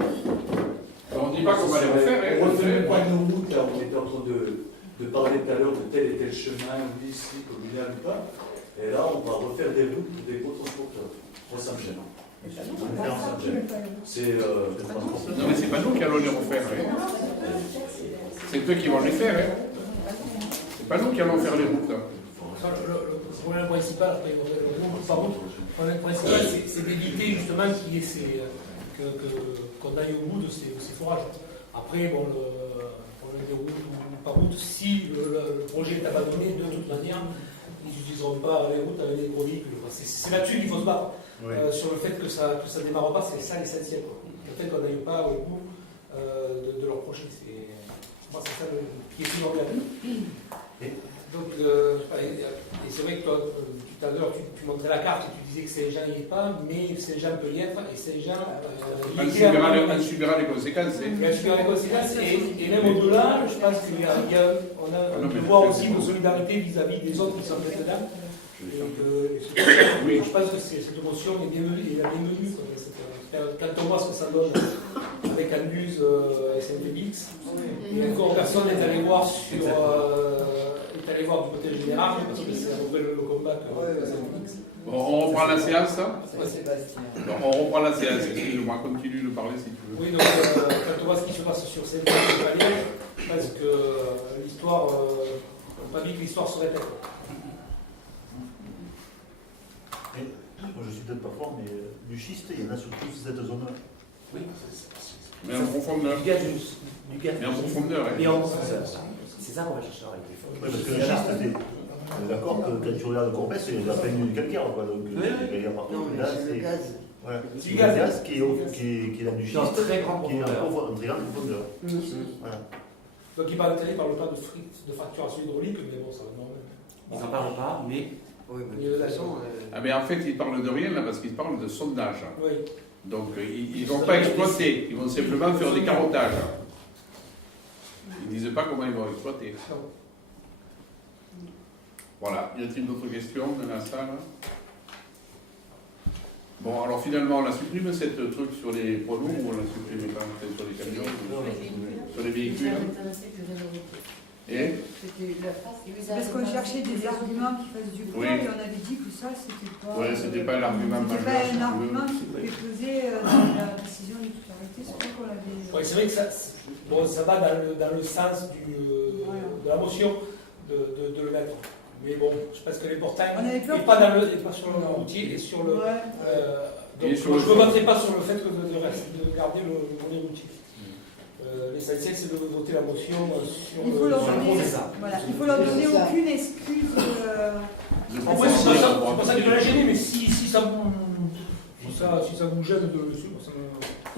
on ne dit pas qu'on va les refaire. On refait pas nos routes, là, on était en train de parler tout à l'heure de tel et tel chemin, ou d'ici, communal ou pas. Et là, on va refaire des routes pour des gros transporteurs. Moi, ça me gêne. C'est Non, mais c'est pas nous qui allons les refaire. C'est eux qui vont les faire. C'est pas nous qui allons faire les routes. Le problème principal, le problème principal, c'est d'éviter justement qu'on aille au bout de ces forages. Après, bon, le problème des routes ou pas routes, si le projet est abandonné, de toute manière, ils n'utiliseront pas les routes avec des gros véhicules. C'est là-dessus qu'il faut se battre. Oui. Sur le fait que ça ne démarre pas, c'est ça l'essentiel. Le fait qu'on n'aille pas au bout de leur projet. Moi, c'est ça qui est primordial. Donc, et c'est vrai que toi, tout à l'heure, tu montrais la carte, tu disais que Saint-Jean n'y est pas, mais Saint-Jean peut y être, et Saint-Jean... On subira les conséquences. On subira les conséquences, et même au-delà, je pense qu'on peut voir aussi une solidarité vis-à-vis des autres qui sont dedans. Oui, je pense que cette émotion est bienvenue, est la bienvenue. Quand on voit ce que ça donne avec Angus et SNPX, et encore personne n'est allé voir du côté général, parce que c'est un peu le combat que SNPX. On reprend la séance. Sébastien. On reprend la séance. Excuse-moi, continue de parler si tu veux. Oui, donc quand on voit ce qui se passe sur cette vallée, je pense que l'histoire, on n'a pas dit que l'histoire se répète. Moi, je suis peut-être pas fort, mais du schiste, il y en a sur toute cette zone-là. Oui, Mais en profondeur. du gaz. Mais en profondeur. Et en profondeur. C'est ça qu'on va chercher à réaliser. Oui, parce que le schiste, on est d'accord que quand tu regardes le complexe, c'est la peine du calcaire, quoi. Donc, il y a partout. Là, c'est le gaz. Ouais. C'est du gaz qui est dans du schiste, Dans très grande qui est profondeur. en très grande profondeur. Voilà. Donc il parle pas de fracturation hydraulique, mais bon, ça va normal. Ils n'en parlent pas, mais... Oui, mais de toute façon, Ah, mais en fait, ils parlent de rien là parce qu'ils parlent de sondage. Oui. Donc, ils ne vont pas exploiter, ils vont simplement faire des carottages. Ils ne disent pas comment ils vont exploiter. Voilà. Y a-t-il d'autres questions dans la salle? Bon, alors finalement, on la supprime cette truc sur les poids lourds ou on la supprime pas peut-être sur les camions, sur les véhicules? Et Parce qu'on cherchait des arguments qui fassent du poids, Oui. et on avait dit que ça, c'était pas. ouais, c'était pas l'argument C'était majeur. pas si un tu veux. argument qui pouvait peser dans la décision de toute arrêté, c'est pour qu'on l'avait. Ouais, c'est vrai que ça va dans le sens de la motion de le mettre. Mais bon, je pense que l'important n'est pas sur le routier et sur le. Ouais. Donc, Et sur je ne me battrai pas sur le fait de garder le volet routier. L'essentiel, c'est de voter la motion sur Il faut leur sur le donner, procès. voilà, il faut leur donner aucune excuse. En vrai, c'est pas ça qui va la gêner, mais si ça vous gêne de le suivre, ça me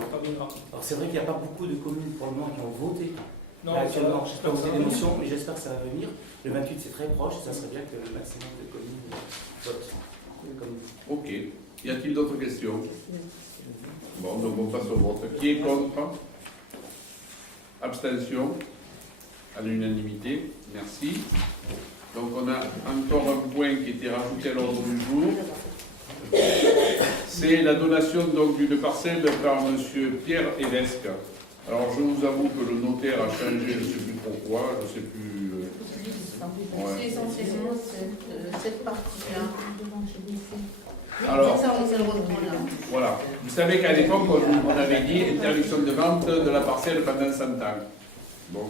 pas bien grave. Alors c'est vrai qu'il n'y a pas beaucoup de communes pour le moment qui ont voté. Non, Là, actuellement, ça- je peux voter des motions, mais j'espère que ça va venir. Le 28, c'est très proche, ça serait bien que le maximum de communes votent. Comme vous. Ok. Y a-t-il d'autres questions? Bon, donc on passe au vote. Qui est contre? Abstention? À l'unanimité. Merci. Donc on a encore un point qui était rajouté à l'ordre du jour. C'est la donation donc d'une parcelle par M. Pierre Évesque. Alors je vous avoue que le notaire a changé, je ne sais plus pourquoi, je ne sais plus. Ouais. C'est essentiellement cette partie-là. Alors, Ça, c'est le retour là. voilà. Vous savez qu'à l'époque, on avait dit interdiction de vente de la parcelle pendant 100 ans. Bon.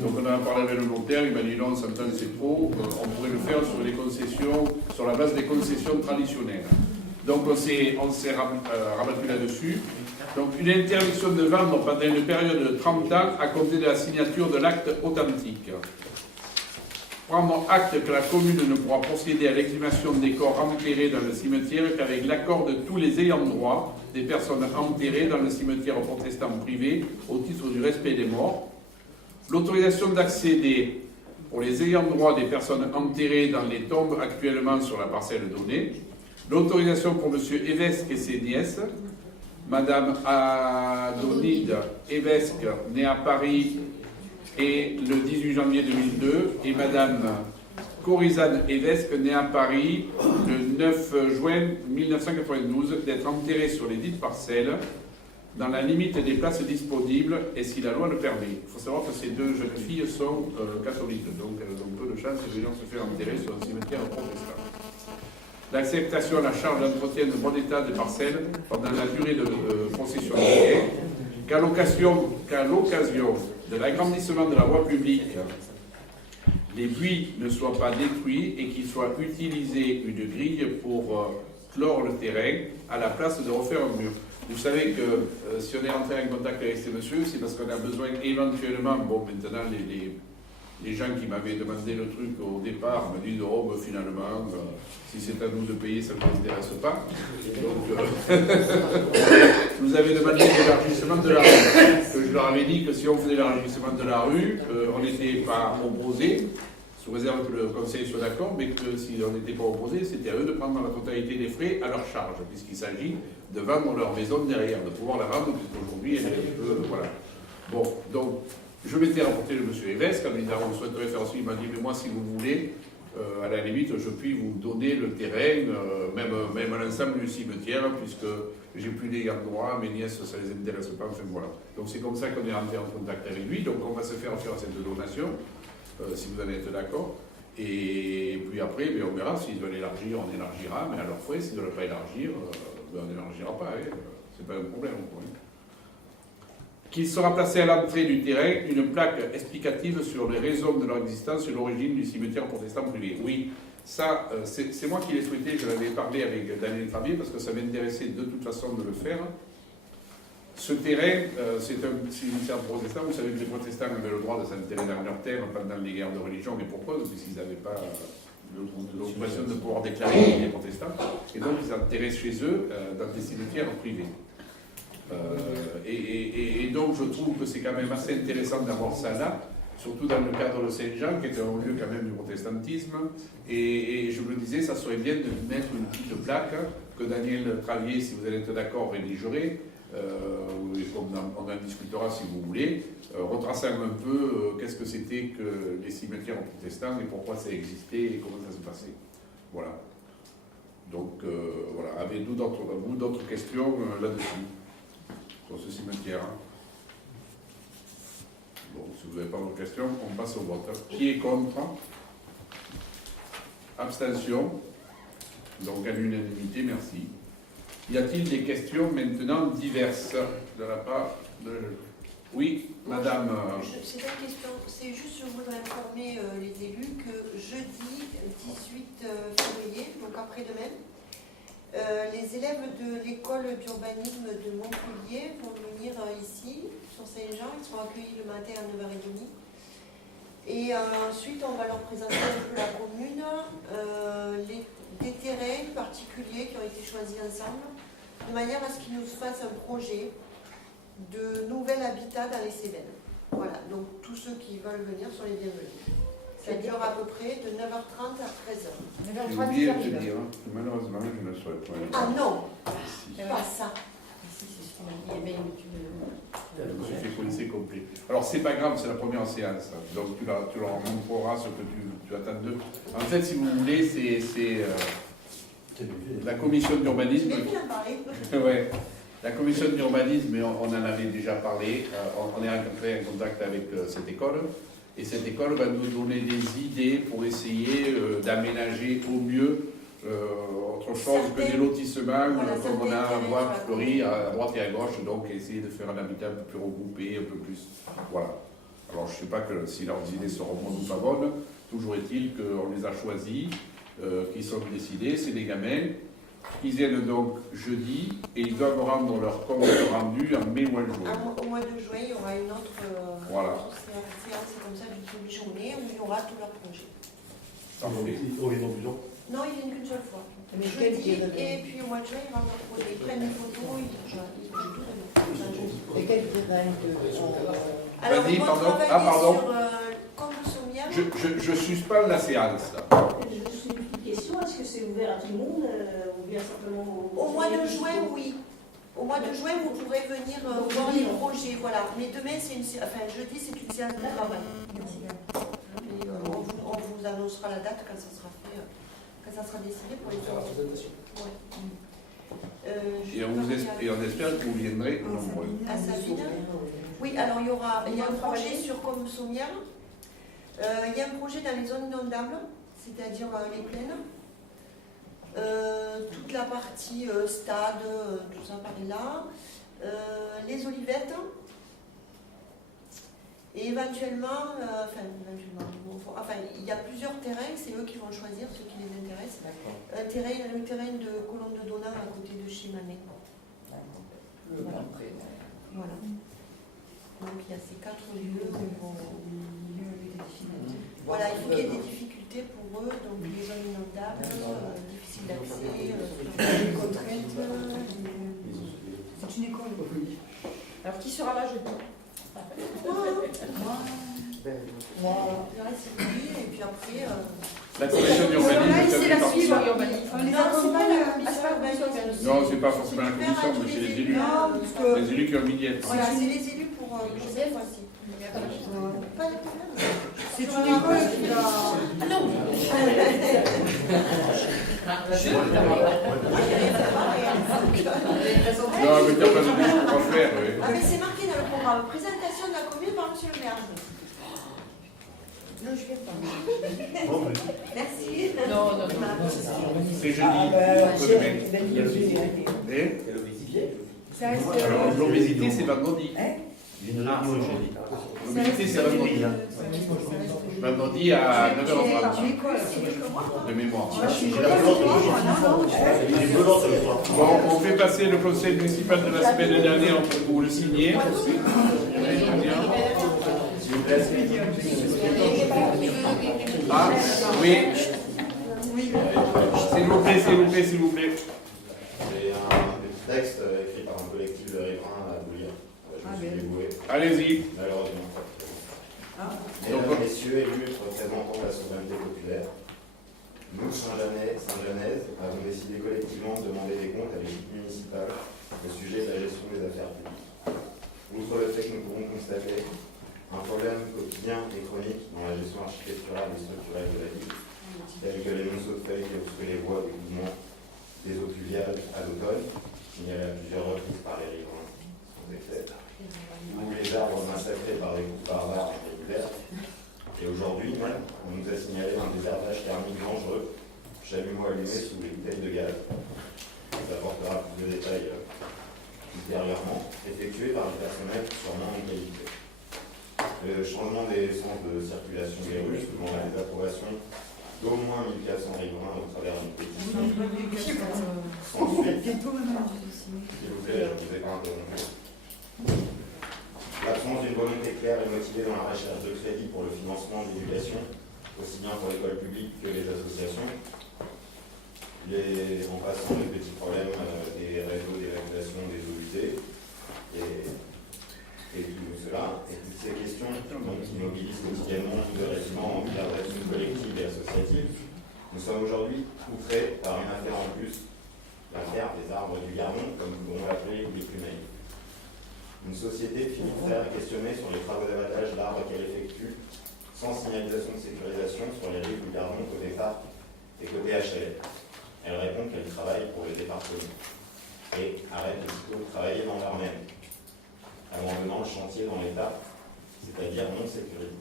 Donc on a parlé avec le notaire, il m'a dit non, 100 ans c'est trop, on pourrait le faire sur les concessions, sur la base des concessions traditionnelles. Donc on s'est rabattu là-dessus. Donc une interdiction de vente pendant une période de 30 ans à compter de la signature de l'acte authentique. Prendre acte que la commune ne pourra procéder à l'exhumation des corps enterrés dans le cimetière qu'avec l'accord de tous les ayants droit des personnes enterrées dans le cimetière protestant privé au titre du respect des morts. L'autorisation d'accéder pour les ayants droit des personnes enterrées dans les tombes actuellement sur la parcelle donnée. L'autorisation pour M. Évesque et ses nièces. Madame Adonide Évesque, née à Paris et le 18 janvier 2002, et Madame Corizane Évesque, née à Paris le 9 juin 1992, d'être enterrée sur les dites parcelles dans la limite des places disponibles et si la loi le permet. Il faut savoir que ces deux jeunes filles sont catholiques, donc elles ont peu de chance de venir se faire enterrer sur un cimetière protestant. L'acceptation à la charge d'entretien de bon état des parcelles pendant la durée de possession du bien, qu'à l'occasion de l'agrandissement de la voie publique, les puits ne soient pas détruits et qu'il soit utilisé une grille pour clore le terrain à la place de refaire un mur. Vous savez que si on est entré en contact avec ces messieurs, c'est parce qu'on a besoin éventuellement, bon maintenant les gens qui m'avaient demandé le truc au départ me disent oh ben, finalement si c'est à nous de payer ça ne nous intéresse pas. Donc je vous avais demandé l'élargissement de la rue. Je leur avais dit que si on faisait l'élargissement de la rue, on n'était pas opposé, sous réserve que le conseil soit d'accord, mais que si on n'était pas opposé, c'était à eux de prendre la totalité des frais à leur charge, puisqu'il s'agit de vendre leur maison derrière, de pouvoir la vendre, puisqu'aujourd'hui elle est un peu. Voilà. Bon, donc je m'étais rapporté de M. Évesque, en lui disant on souhaiterait faire aussi, il m'a dit mais moi si vous voulez, à la limite je puis vous donner le terrain, même à l'ensemble du cimetière, puisque j'ai plus d'ayants droit, mes nièces ça les intéresse pas, enfin voilà. Donc c'est comme ça qu'on est rentré en contact avec lui, donc on va se faire cette donation, si vous en êtes d'accord. Et puis après, ben, on verra s'ils veulent élargir, on élargira, mais à leur frais, s'ils ne veulent pas élargir, ben, on n'élargira pas, hein. C'est pas un problème. Quoi, hein. Qu'il sera placé à l'entrée du terrain une plaque explicative sur les raisons de leur existence et l'origine du cimetière protestant privé. Oui, ça, c'est moi qui l'ai souhaité, je l'avais parlé avec Daniel Fabier parce que ça m'intéressait de toute façon de le faire. Ce terrain, c'est un cimetière protestant. Vous savez que les protestants avaient le droit de s'enterrer dans leur terre pendant les guerres de religion, mais pourquoi? Puisqu'ils n'avaient pas l'obligation de pouvoir déclarer qu'ils étaient protestants. Et donc ils enterraient chez eux dans des cimetières privés. Et donc je trouve que c'est quand même assez intéressant d'avoir ça là, surtout dans le cadre de Saint-Jean, qui est un lieu quand même du protestantisme. Et je me disais, ça serait bien de mettre une petite plaque que Daniel Travier, si vous allez être d'accord, rédigerait. On en discutera si vous voulez, retraçant un peu qu'est-ce que c'était que les cimetières protestants et pourquoi ça existait et comment ça se passait. Voilà. Donc voilà, avez-vous d'autres questions là-dessus, sur ce cimetière? Bon, si vous n'avez pas d'autres questions, on passe au vote. Qui est contre? Abstention? Donc à l'unanimité, merci. Y a-t-il des questions maintenant diverses de la part de... Oui, madame. C'est pas une question, c'est juste je voudrais informer les élus que jeudi 18 février, donc après-demain, les élèves de l'école d'urbanisme de Montpellier vont venir ici sur Saint-Jean. Ils seront accueillis le matin à 9h30. Et ensuite, on va leur présenter un peu la commune, des terrains particuliers qui ont été choisis ensemble, de manière à ce qu'ils nous fassent un projet de nouvel habitat dans les Cévennes. Voilà, donc tous ceux qui veulent venir sont les bienvenus. Ça dure à peu près de 9h30 à 13h. J'ai oublié de te dire, que malheureusement, je ne saurais pas. Ah non, Si. pas ça. Si, c'est ce qu'on a dit. Eh bien, Je me suis fait connaître complet. Alors, c'est pas grave, c'est la première séance. Donc, tu leur montreras ce que tu attends d'eux. En fait, si vous voulez, c'est la commission d'urbanisme. Je vais bien parler. Ouais. La commission d'urbanisme, on en avait déjà parlé. On est rentré en contact avec cette école. Et cette école va nous donner des idées pour essayer d'aménager au mieux autre chose que des lotissements, voilà, comme on a à certains voir terrains fleuris à droite et à gauche, donc essayer de faire un habitat un peu plus regroupé, un peu plus. Voilà. Alors je ne sais pas que si leurs idées seront bonnes ou pas bonnes, toujours est-il qu'on les a choisis, qu'ils sont décidés, c'est des gamins. Ils viennent donc jeudi et ils doivent rendre leur compte rendu en mai ou en juin. Au mois de juin, il y aura une autre séance comme ça d'une demi-journée où il y aura tous leurs projets. Parfait. Non, ils viennent qu'une seule fois. Jeudi, et puis au mois de juin, ils rendent leur projet. Ils prennent des photos, ils tout. Et quel terrain Alors, Vas-y, ils vont pardon. travailler Ah, pardon. sur comme nous sommes hier. Je suspends la séance. Là. Juste une petite question, est-ce que c'est ouvert à tout le monde ou bien simplement Au mois de juin, oui. Au mois de juin, vous pourrez venir voir les projets, voilà. Mais demain, jeudi, c'est une séance de travail. Et, on vous annoncera la date quand ça sera fait, quand ça sera décidé pour les autres. Ouais. Et on espère que vous viendrez nombreux. À Sabine. Oui, alors il y a un projet sur Comme-Sommière. Il y a un projet dans les zones inondables, c'est-à-dire les plaines. Toute la partie stade, tout ça par là. Les olivettes. Et éventuellement, il y a plusieurs terrains, c'est eux qui vont choisir ceux qui les intéressent. Le terrain de Colombe de Donat à côté de chez Manet. Voilà. Donc il y a ces 4 lieux qui vont. Voilà, il faut qu'il y ait des difficultés pour eux, donc les zones inondables, difficiles d'accès, des contraintes. C'est une école. Alors, qui sera là jeudi? Le reste, c'est lui, et puis après. La commission d'urbanisme, ça fait partie. Non, c'est pas la commission urbanisme. Non, c'est pas forcément la commission, mais c'est les élus. Les élus qui ont mis d'être. Voilà, c'est les élus pour cette fois-ci. Pas de problème. C'est une école qui va. Ah non. Non, mais t'as pas de but pour faire, oui. Ah, mais c'est marqué dans le programme. Présentation de la commune par monsieur le maire. Non, je vais pas. Merci. Non. C'est jeudi. Et alors, l'obésité, c'est vendredi. L'obésité, c'est vendrdi. Vendredi à 9h30. De mémoire. Bon, on fait passer le conseil municipal de la semaine dernière pour vous le signer. Ah, oui. S'il vous plaît. J'ai un texte écrit par un collectif de riverains à vous lire. Je me suis dévoué. Allez-y. Malheureusement. Mesdames, messieurs, élus représentant la souveraineté populaire, nous, Saint-Genèse, avons décidé collectivement de demander des comptes à l'équipe municipale au sujet de la gestion des affaires publiques. Outre le fait que nous pouvons constater un problème quotidien et chronique dans la gestion architecturale et structurelle de la ville, tel que les monceaux de feuilles qui obstruent les voies d'écoulement des eaux pluviales à l'automne, signalés à plusieurs reprises par les riverains, sans excès, ou les arbres massacrés par des coupes barbares et régulaires. Et aujourd'hui même, on nous a signalé un désherbage thermique dangereux, chalumeau allumé sous les bouteilles de gaz. Ça apportera plus de détails ultérieurement, effectué par le personnel sûrement en qualité. Le changement des sens de circulation des rues demande des approbations d'au moins 1400 riverains au travers d'une pétition. Sans suite, s'il vous plaît, je ne vous ai pas interrompu. La clair et motivé dans la recherche de crédit pour le financement de l'éducation, aussi bien pour l'école publique que les associations. En passant les petits problèmes des réseaux d'évacuation des eaux usées et tout cela, et toutes ces questions qui mobilisent quotidiennement tous les régiments en cadre d'action collective et associative, nous sommes aujourd'hui outrés par une affaire en plus, l'affaire des arbres du Gardon, comme nous l'avons appelé les plumeilles. Une société, Philippe Frères, est questionnée sur les travaux d'abattage d'arbres qu'elle effectue sans signalisation de sécurisation sur les rives du Gardon côté FARC et côté HLM. Elle répond qu'elle travaille pour le département et arrête aussitôt de travailler dans l'heure même, abandonnant le chantier dans l'état, c'est-à-dire non sécurisé.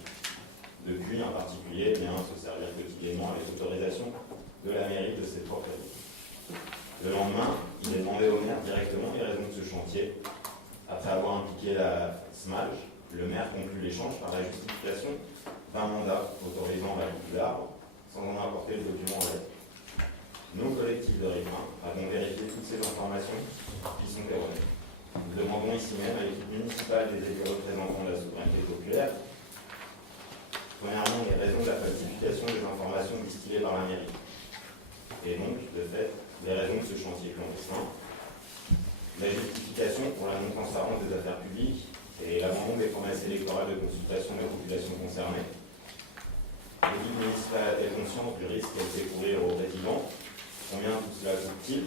Depuis, en particulier, vient se servir quotidiennement avec l'autorisation de la mairie de ses propres rives. Le lendemain, il est demandé au maire directement les raisons de ce chantier. Après avoir impliqué la SMAJ, le maire conclut l'échange par la justification d'un mandat autorisant la coupe d'arbres sans en apporter le document en lettre. Nos collectifs de riverains avons vérifié toutes ces informations qui sont erronées. Nous demandons ici même à l'équipe municipale des élus représentants de la souveraineté populaire, premièrement, les raisons de la falsification des informations distillées par la mairie. Et donc, de fait, les raisons de ce chantier clandestin, la justification pour la non-transparence des affaires publiques et l'abandon des promesses électorales de consultation des populations concernées. L'équipe municipale a-t-elle conscience du risque qu'elle fait courir aux résidents? Combien tout cela coûte-t-il?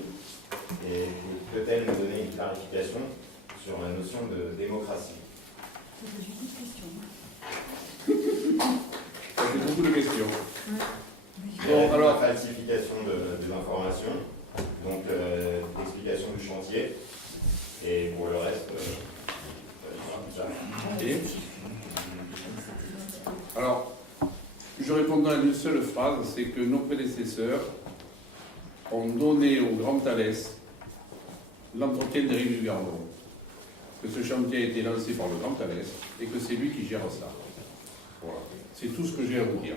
Et peut-elle nous donner une clarification sur la notion de démocratie? Ça fait beaucoup de questions. Bon, alors, la falsification des informations, donc l'explication du chantier, et pour le reste, Et alors, je répondrai à une seule phrase, c'est que nos prédécesseurs ont donné au Grand Thalès l'entretien des rives du Gardon. Que ce chantier a été lancé par le Grand Thalès et que c'est lui qui gère ça. Voilà. C'est tout ce que j'ai à vous dire.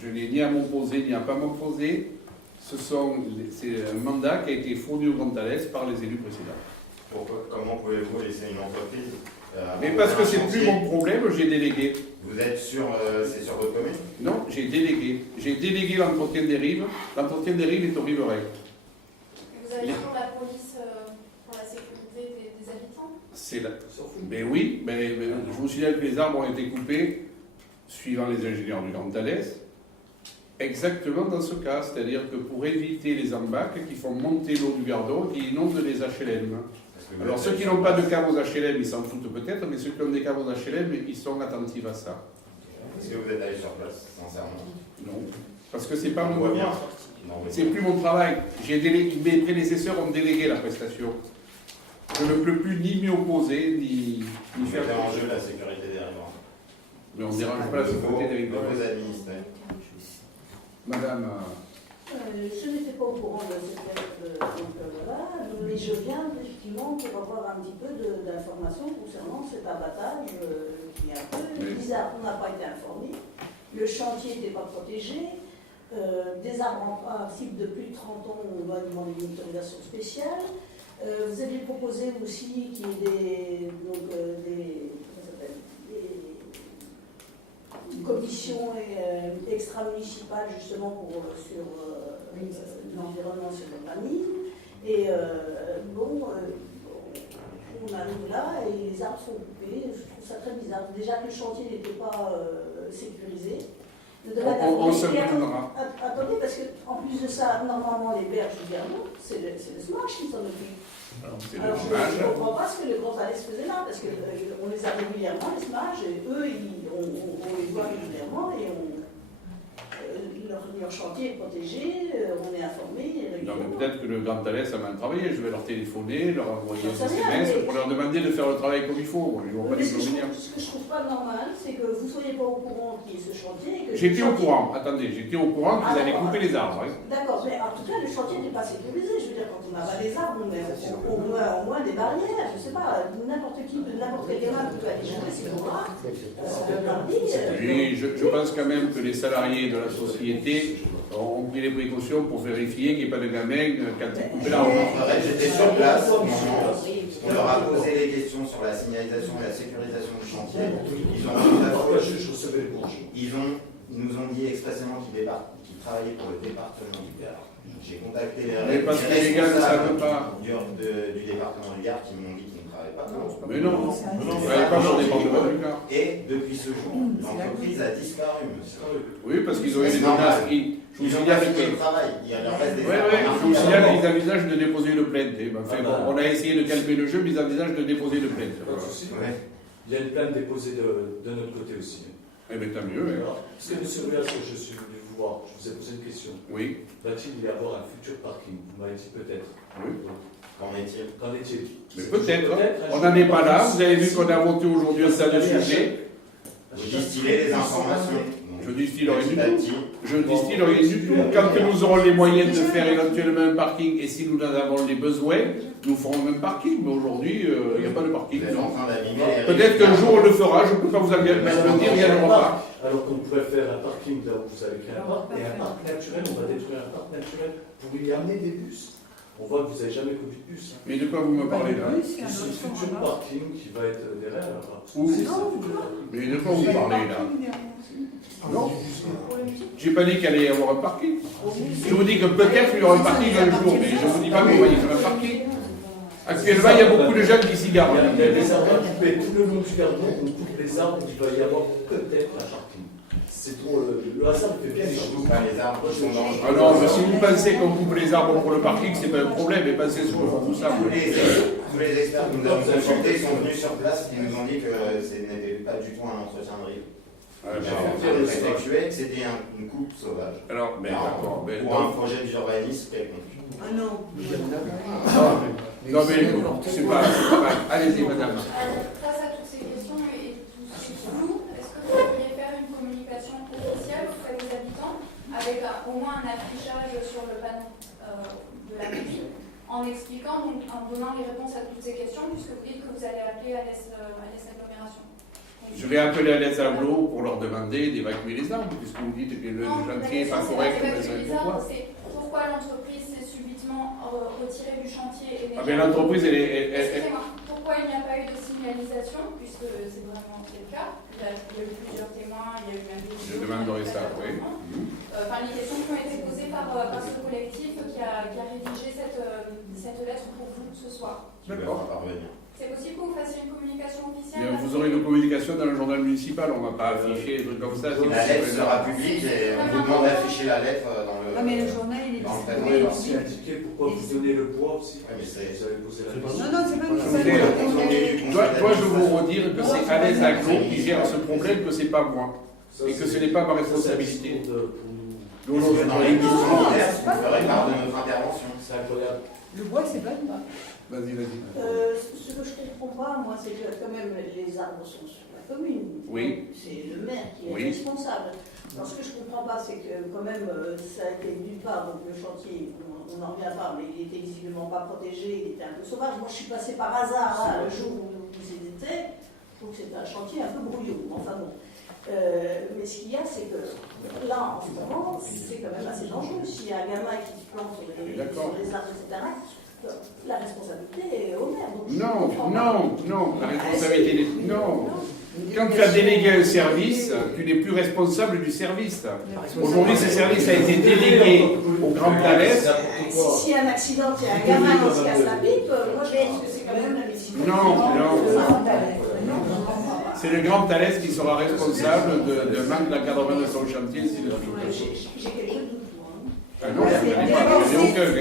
Je n'ai ni à m'opposer ni à pas m'opposer. C'est un mandat qui a été fourni au Grand Thalès par les élus précédents. Comment pouvez-vous laisser une entreprise mais parce que c'est plus mon problème, j'ai délégué. Vous êtes sur, c'est sur votre commune? Non, j'ai délégué. J'ai délégué l'entretien des rives. L'entretien des rives est au riverain. Vous avez pour la police, pour la sécurité des habitants? C'est là. Mais oui, mais je vous signale que les arbres ont été coupés, suivant les ingénieurs du Grand Thalès, exactement dans ce cas. C'est-à-dire que pour éviter les embacs qui font monter l'eau du Gardon et qui inondent les HLM. Alors ceux qui n'ont pas de caves aux HLM, ils s'en foutent peut-être, mais ceux qui ont des caves aux HLM, ils sont attentifs à ça. Est-ce que vous êtes allé sur place, sincèrement? Non, parce que c'est pas mon devoir. C'est plus mon travail. Mes prédécesseurs ont délégué la prestation. Je ne peux plus ni m'y opposer, ni faire... Vous mettez en jeu la sécurité des riverains. Mais on ne dérange pas la sécurité des riverains. Vos administrés. Madame... Je n'étais pas au courant de cette lettre, donc voilà, mais je viens effectivement pour avoir un petit peu d'informations concernant cet abattage qui est un peu bizarre. On n'a pas été informé, le chantier n'était pas protégé, des arbres en principe de plus de 30 ans, on doit demander une autorisation spéciale. Vous avez proposé aussi qu'il y ait une commission extra-municipale justement sur l'environnement, sur l'urbanisme. Et on arrive là et les arbres sont coupés. Je trouve ça très bizarre. Déjà que le chantier n'était pas sécurisé. On se plaindra. Attendez, parce qu'en plus de ça, normalement les berges du Gardon, c'est le SMAJ qui s'en occupe. Alors je ne comprends pas ce que le Grand Thalès faisait là, parce qu'on les a régulièrement, les SMAJ, et eux, on les voit régulièrement et leur chantier est protégé, on est informé. Non, mais peut-être que le Grand Thalès a mal travaillé. Je vais leur téléphoner, leur envoyer un SMS pour leur demander de faire le travail comme il faut. Ce que je ne trouve pas normal, c'est que vous ne soyez pas au courant qu'il y ait ce chantier. J'étais au courant, attendez, j'étais au courant qu'ils allaient couper les arbres. Hein. D'accord, mais en tout cas, le chantier n'est pas sécurisé. Je veux dire, quand on abat les arbres, on met au moins des barrières. Je ne sais pas, n'importe quel gamin peut aller jouer, c'est pour moi. Oui, je pense quand même que les salariés de la société ont pris les précautions pour vérifier qu'il n'y ait pas de gamin quand ils coupent l'arbre. J'étais sur place au moment où on leur a posé des questions sur la signalisation et la sécurisation du chantier. Ils nous ont dit expressément qu'ils travaillaient pour le département du Gard. J'ai contacté les responsables du département du Gard qui m'ont dit qu'ils ne travaillaient pas pour eux. Mais non, pas dans le département du Gard. Et depuis ce jour, l'entreprise a disparu, monsieur. Oui, parce qu'ils ont eu des menaces. Ils ont pas fini le travail. Il leur reste des je vous signale qu'ils envisagent de déposer une plainte. On a essayé de calmer le jeu, mais ils envisagent de déposer une plainte. Pas de souci. Il y a une plainte déposée de notre côté aussi. Eh bien, tant mieux. Parce que monsieur Ruas, je suis venu vous voir, je vous ai posé une question. Oui. Va-t-il y avoir un futur parking? Vous m'avez dit peut-être. Oui. Qu'en est-il? Mais peut-être. On n'en est pas là. Vous avez vu qu'on a voté aujourd'hui un tas de sujets. Vous distillez les informations. Je distille rien du tout. Je distille rien du tout. Quand nous aurons les moyens de faire éventuellement un parking, et si nous en avons les besoins, nous ferons un parking. Mais aujourd'hui, il n'y a pas de parking. Peut-être qu'un jour on le fera, je ne peux pas vous le dire, il n'y en aura pas. Alors qu'on pourrait faire un parking là où vous avez créé un parc, et un parc naturel, on va détruire un parc naturel pour y amener des bus. On voit que vous n'avez jamais conduit de bus. Mais de quoi vous me parlez là? C'est le futur parking qui va être derrière là-bas. Mais de quoi vous parlez là? Non. J'ai pas dit qu'il allait y avoir un parking. Je vous dis que peut-être il y aura un parking un jour, mais je ne vous dis pas qu'on va y faire un parking. Actuellement, il y a beaucoup de jeunes qui s'y gardent. Il y a des arbres coupés tout le long du gardon, on coupe les arbres, il va y avoir peut-être un parking. C'est trop. Le hasard fait bien les choses. Les arbres sont dangereux. Ah non, mais si vous pensez qu'on coupe les arbres pour le parking, c'est pas un problème, mais pensez sur le fond tout ça. Tous les experts que nous avons consultés sont venus sur place et nous ont dit que ce n'était pas du tout un entretien de rive. C'était une coupe sauvage. Alors, mais d'accord. Pour un projet d'urbanisme quelconque. Ah non. Non, mais c'est pas mal. Allez-y, madame. Face à toutes ces questions et tout ce flou, est-ce que vous pourriez faire une communication officielle auprès des habitants avec au moins un affichage sur le panneau de la mairie en expliquant, donc, en donnant les réponses à toutes ces questions, puisque vous dites que vous allez appeler à l'agglomération. Je vais appeler à l'aide aglo pour leur demander d'évacuer les arbres, puisque vous dites que le chantier n'est pas correct. Pourquoi l'entreprise s'est subitement retirée du chantier? Ah, mais l'entreprise, Excusez-moi, pourquoi il n'y a pas eu de signalisation, puisque c'est vraiment le cas? Il y a eu plusieurs témoins, il y a eu même des... Je demanderai ça, oui. Les questions qui ont été posées par ce collectif qui a rédigé cette lettre pour vous ce soir. D'accord. C'est possible que vous fassiez une communication officielle? Vous aurez une communication dans le journal municipal, on ne va pas afficher des trucs comme ça. La lettre sera publique et on vous demande d'afficher la lettre dans le. Ah, mais le journal, il est distribué aussi indiqué pourquoi vous donnez le poids aussi. Vous avez posé la question. Non, c'est pas une Toi, je veux vous redire que c'est Alain Aglo qui gère ce problème, que c'est pas moi. Et que ce n'est pas ma responsabilité. Dans les questions diverses, vous ferez part de notre intervention. C'est incroyable. Le bois, c'est pas une bas. Vas-y. Ce que je ne comprends pas, moi, c'est que quand même les arbres sont sur la commune. Oui. C'est le maire qui est responsable. Alors ce que je ne comprends pas, c'est que quand même, ça a été d'une part, donc le chantier, on n'en revient pas, mais il était visiblement pas protégé, il était un peu sauvage. Moi, je suis passée par hasard là, le jour où vous y étiez. Je trouve que c'était un chantier un peu brouillon. Enfin bon. Mais ce qu'il y a, c'est que là, en ce moment, c'est quand même assez dangereux. S'il y a un gamin qui se plante sur les arbres, etc., la responsabilité est au maire. Non, la responsabilité est... Non. Quand tu as délégué un service, tu n'es plus responsable du service. Aujourd'hui, ce service a été délégué au Grand Thalès. S'il y a un accident, il y a un gamin qui se casse la pipe, moi je pense que c'est quand même la décision. Non. C'est le Grand Thalès qui sera responsable de manque d'encadrement de son chantier, ainsi de suite. J'ai quelques doutes. Ah non, il n'y a aucun. Le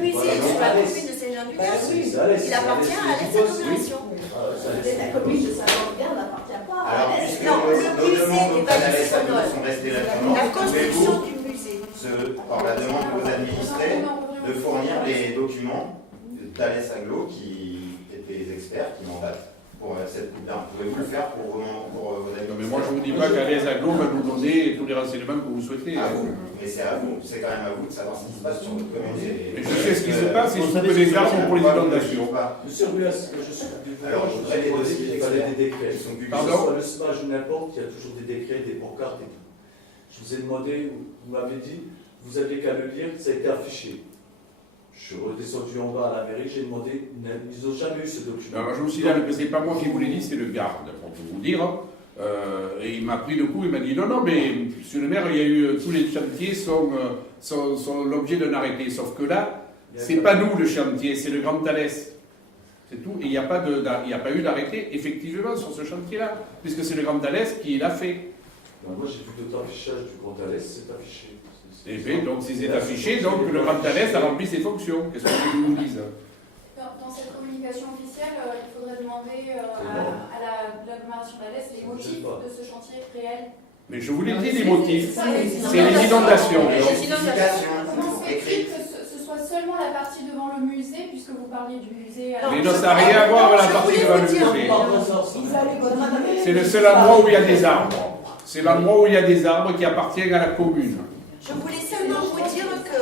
musée sur la commune de Saint-Jean-du-Gard, il appartient à l'agglomération. La commune de Saint-Jean-du-Gard n'appartient pas à alors, puisque nos demandes auprès d'Alessandro sont restées lettres, la construction du musée. Par la demande de vos administrés, de fournir les documents d'Alès Aglo qui étaient les experts qui mandatent pour cette coupe d'armes. Pouvez-vous le faire pour vos administrés? Non, mais moi je ne vous dis pas qu'Alès Aglo va nous donner tous les renseignements que vous souhaitez. Mais c'est à vous, c'est quand même à vous de savoir ce qui se passe sur votre commune. Mais je sais ce qui se passe, il faut que les arbres pour les inondations. Monsieur Ruas, je suis alors, je voudrais les dossiers, il fallait des décrets. Ils sont publics. Que ce soit le SMAJ ou n'importe, il y a toujours des décrets, des pancartes et tout. Je vous ai demandé, vous m'avez dit, vous aviez qu'à le lire, ça a été affiché. Je suis redescendu en bas à la mairie, j'ai demandé, ils n'ont jamais eu ce document. Alors, je vous signale que c'est pas moi qui vous l'ai dit, c'est le garde, pour tout vous dire. Et il m'a pris le coup, il m'a dit non, mais monsieur le maire, il y a eu tous les chantiers sont l'objet d'un arrêté. Sauf que là, c'est pas nous le chantier, c'est le Grand Thalès. C'est tout. Et il n'y a pas eu d'arrêté, effectivement, sur ce chantier-là, puisque c'est le Grand Thalès qui l'a fait. Moi, j'ai vu d'autres affichages du Grand Thalès, c'est affiché. Et bien, donc, si c'est affiché, donc le Grand Thalès a rempli ses fonctions. Qu'est-ce que je vous dise? Dans cette communication officielle, il faudrait demander à l'agglomération d'Alès les motifs de ce chantier réel. Mais je vous l'ai dit, les motifs. C'est les inondations. Comment se fait-il que ce soit seulement la partie devant le musée, puisque vous parliez du musée Mais non, ça n'a rien à voir avec la partie devant le musée. C'est le seul endroit où il y a des arbres. C'est l'endroit où il y a des arbres qui appartiennent à la commune. Je voulais seulement vous dire que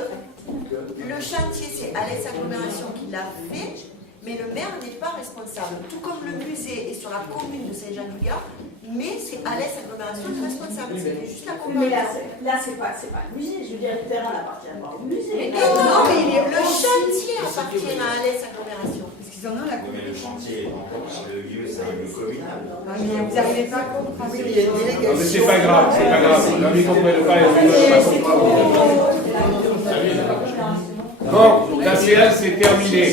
le chantier, c'est Alès Agglomération qui l'a fait, mais le maire n'est pas responsable. Tout comme le musée est sur la commune de Saint-Jean-du-Gard, mais c'est Alès Agglomération qui est responsable. C'est juste la commune. Mais là c'est pas le musée. Je veux dire, le terrain n'appartient pas au musée. Non, mais le chantier appartient à Alès Agglomération. Parce qu'ils en ont la Mais le chantier, le lieu, c'est un lieu communal. Vous n'arrivez pas à comprendre. Oui, il y a une délégation. Non, mais c'est pas grave, c'est pas grave. Là, ils ne comprennent pas, ils ne veulent pas comprendre. Bon, la séance est terminée.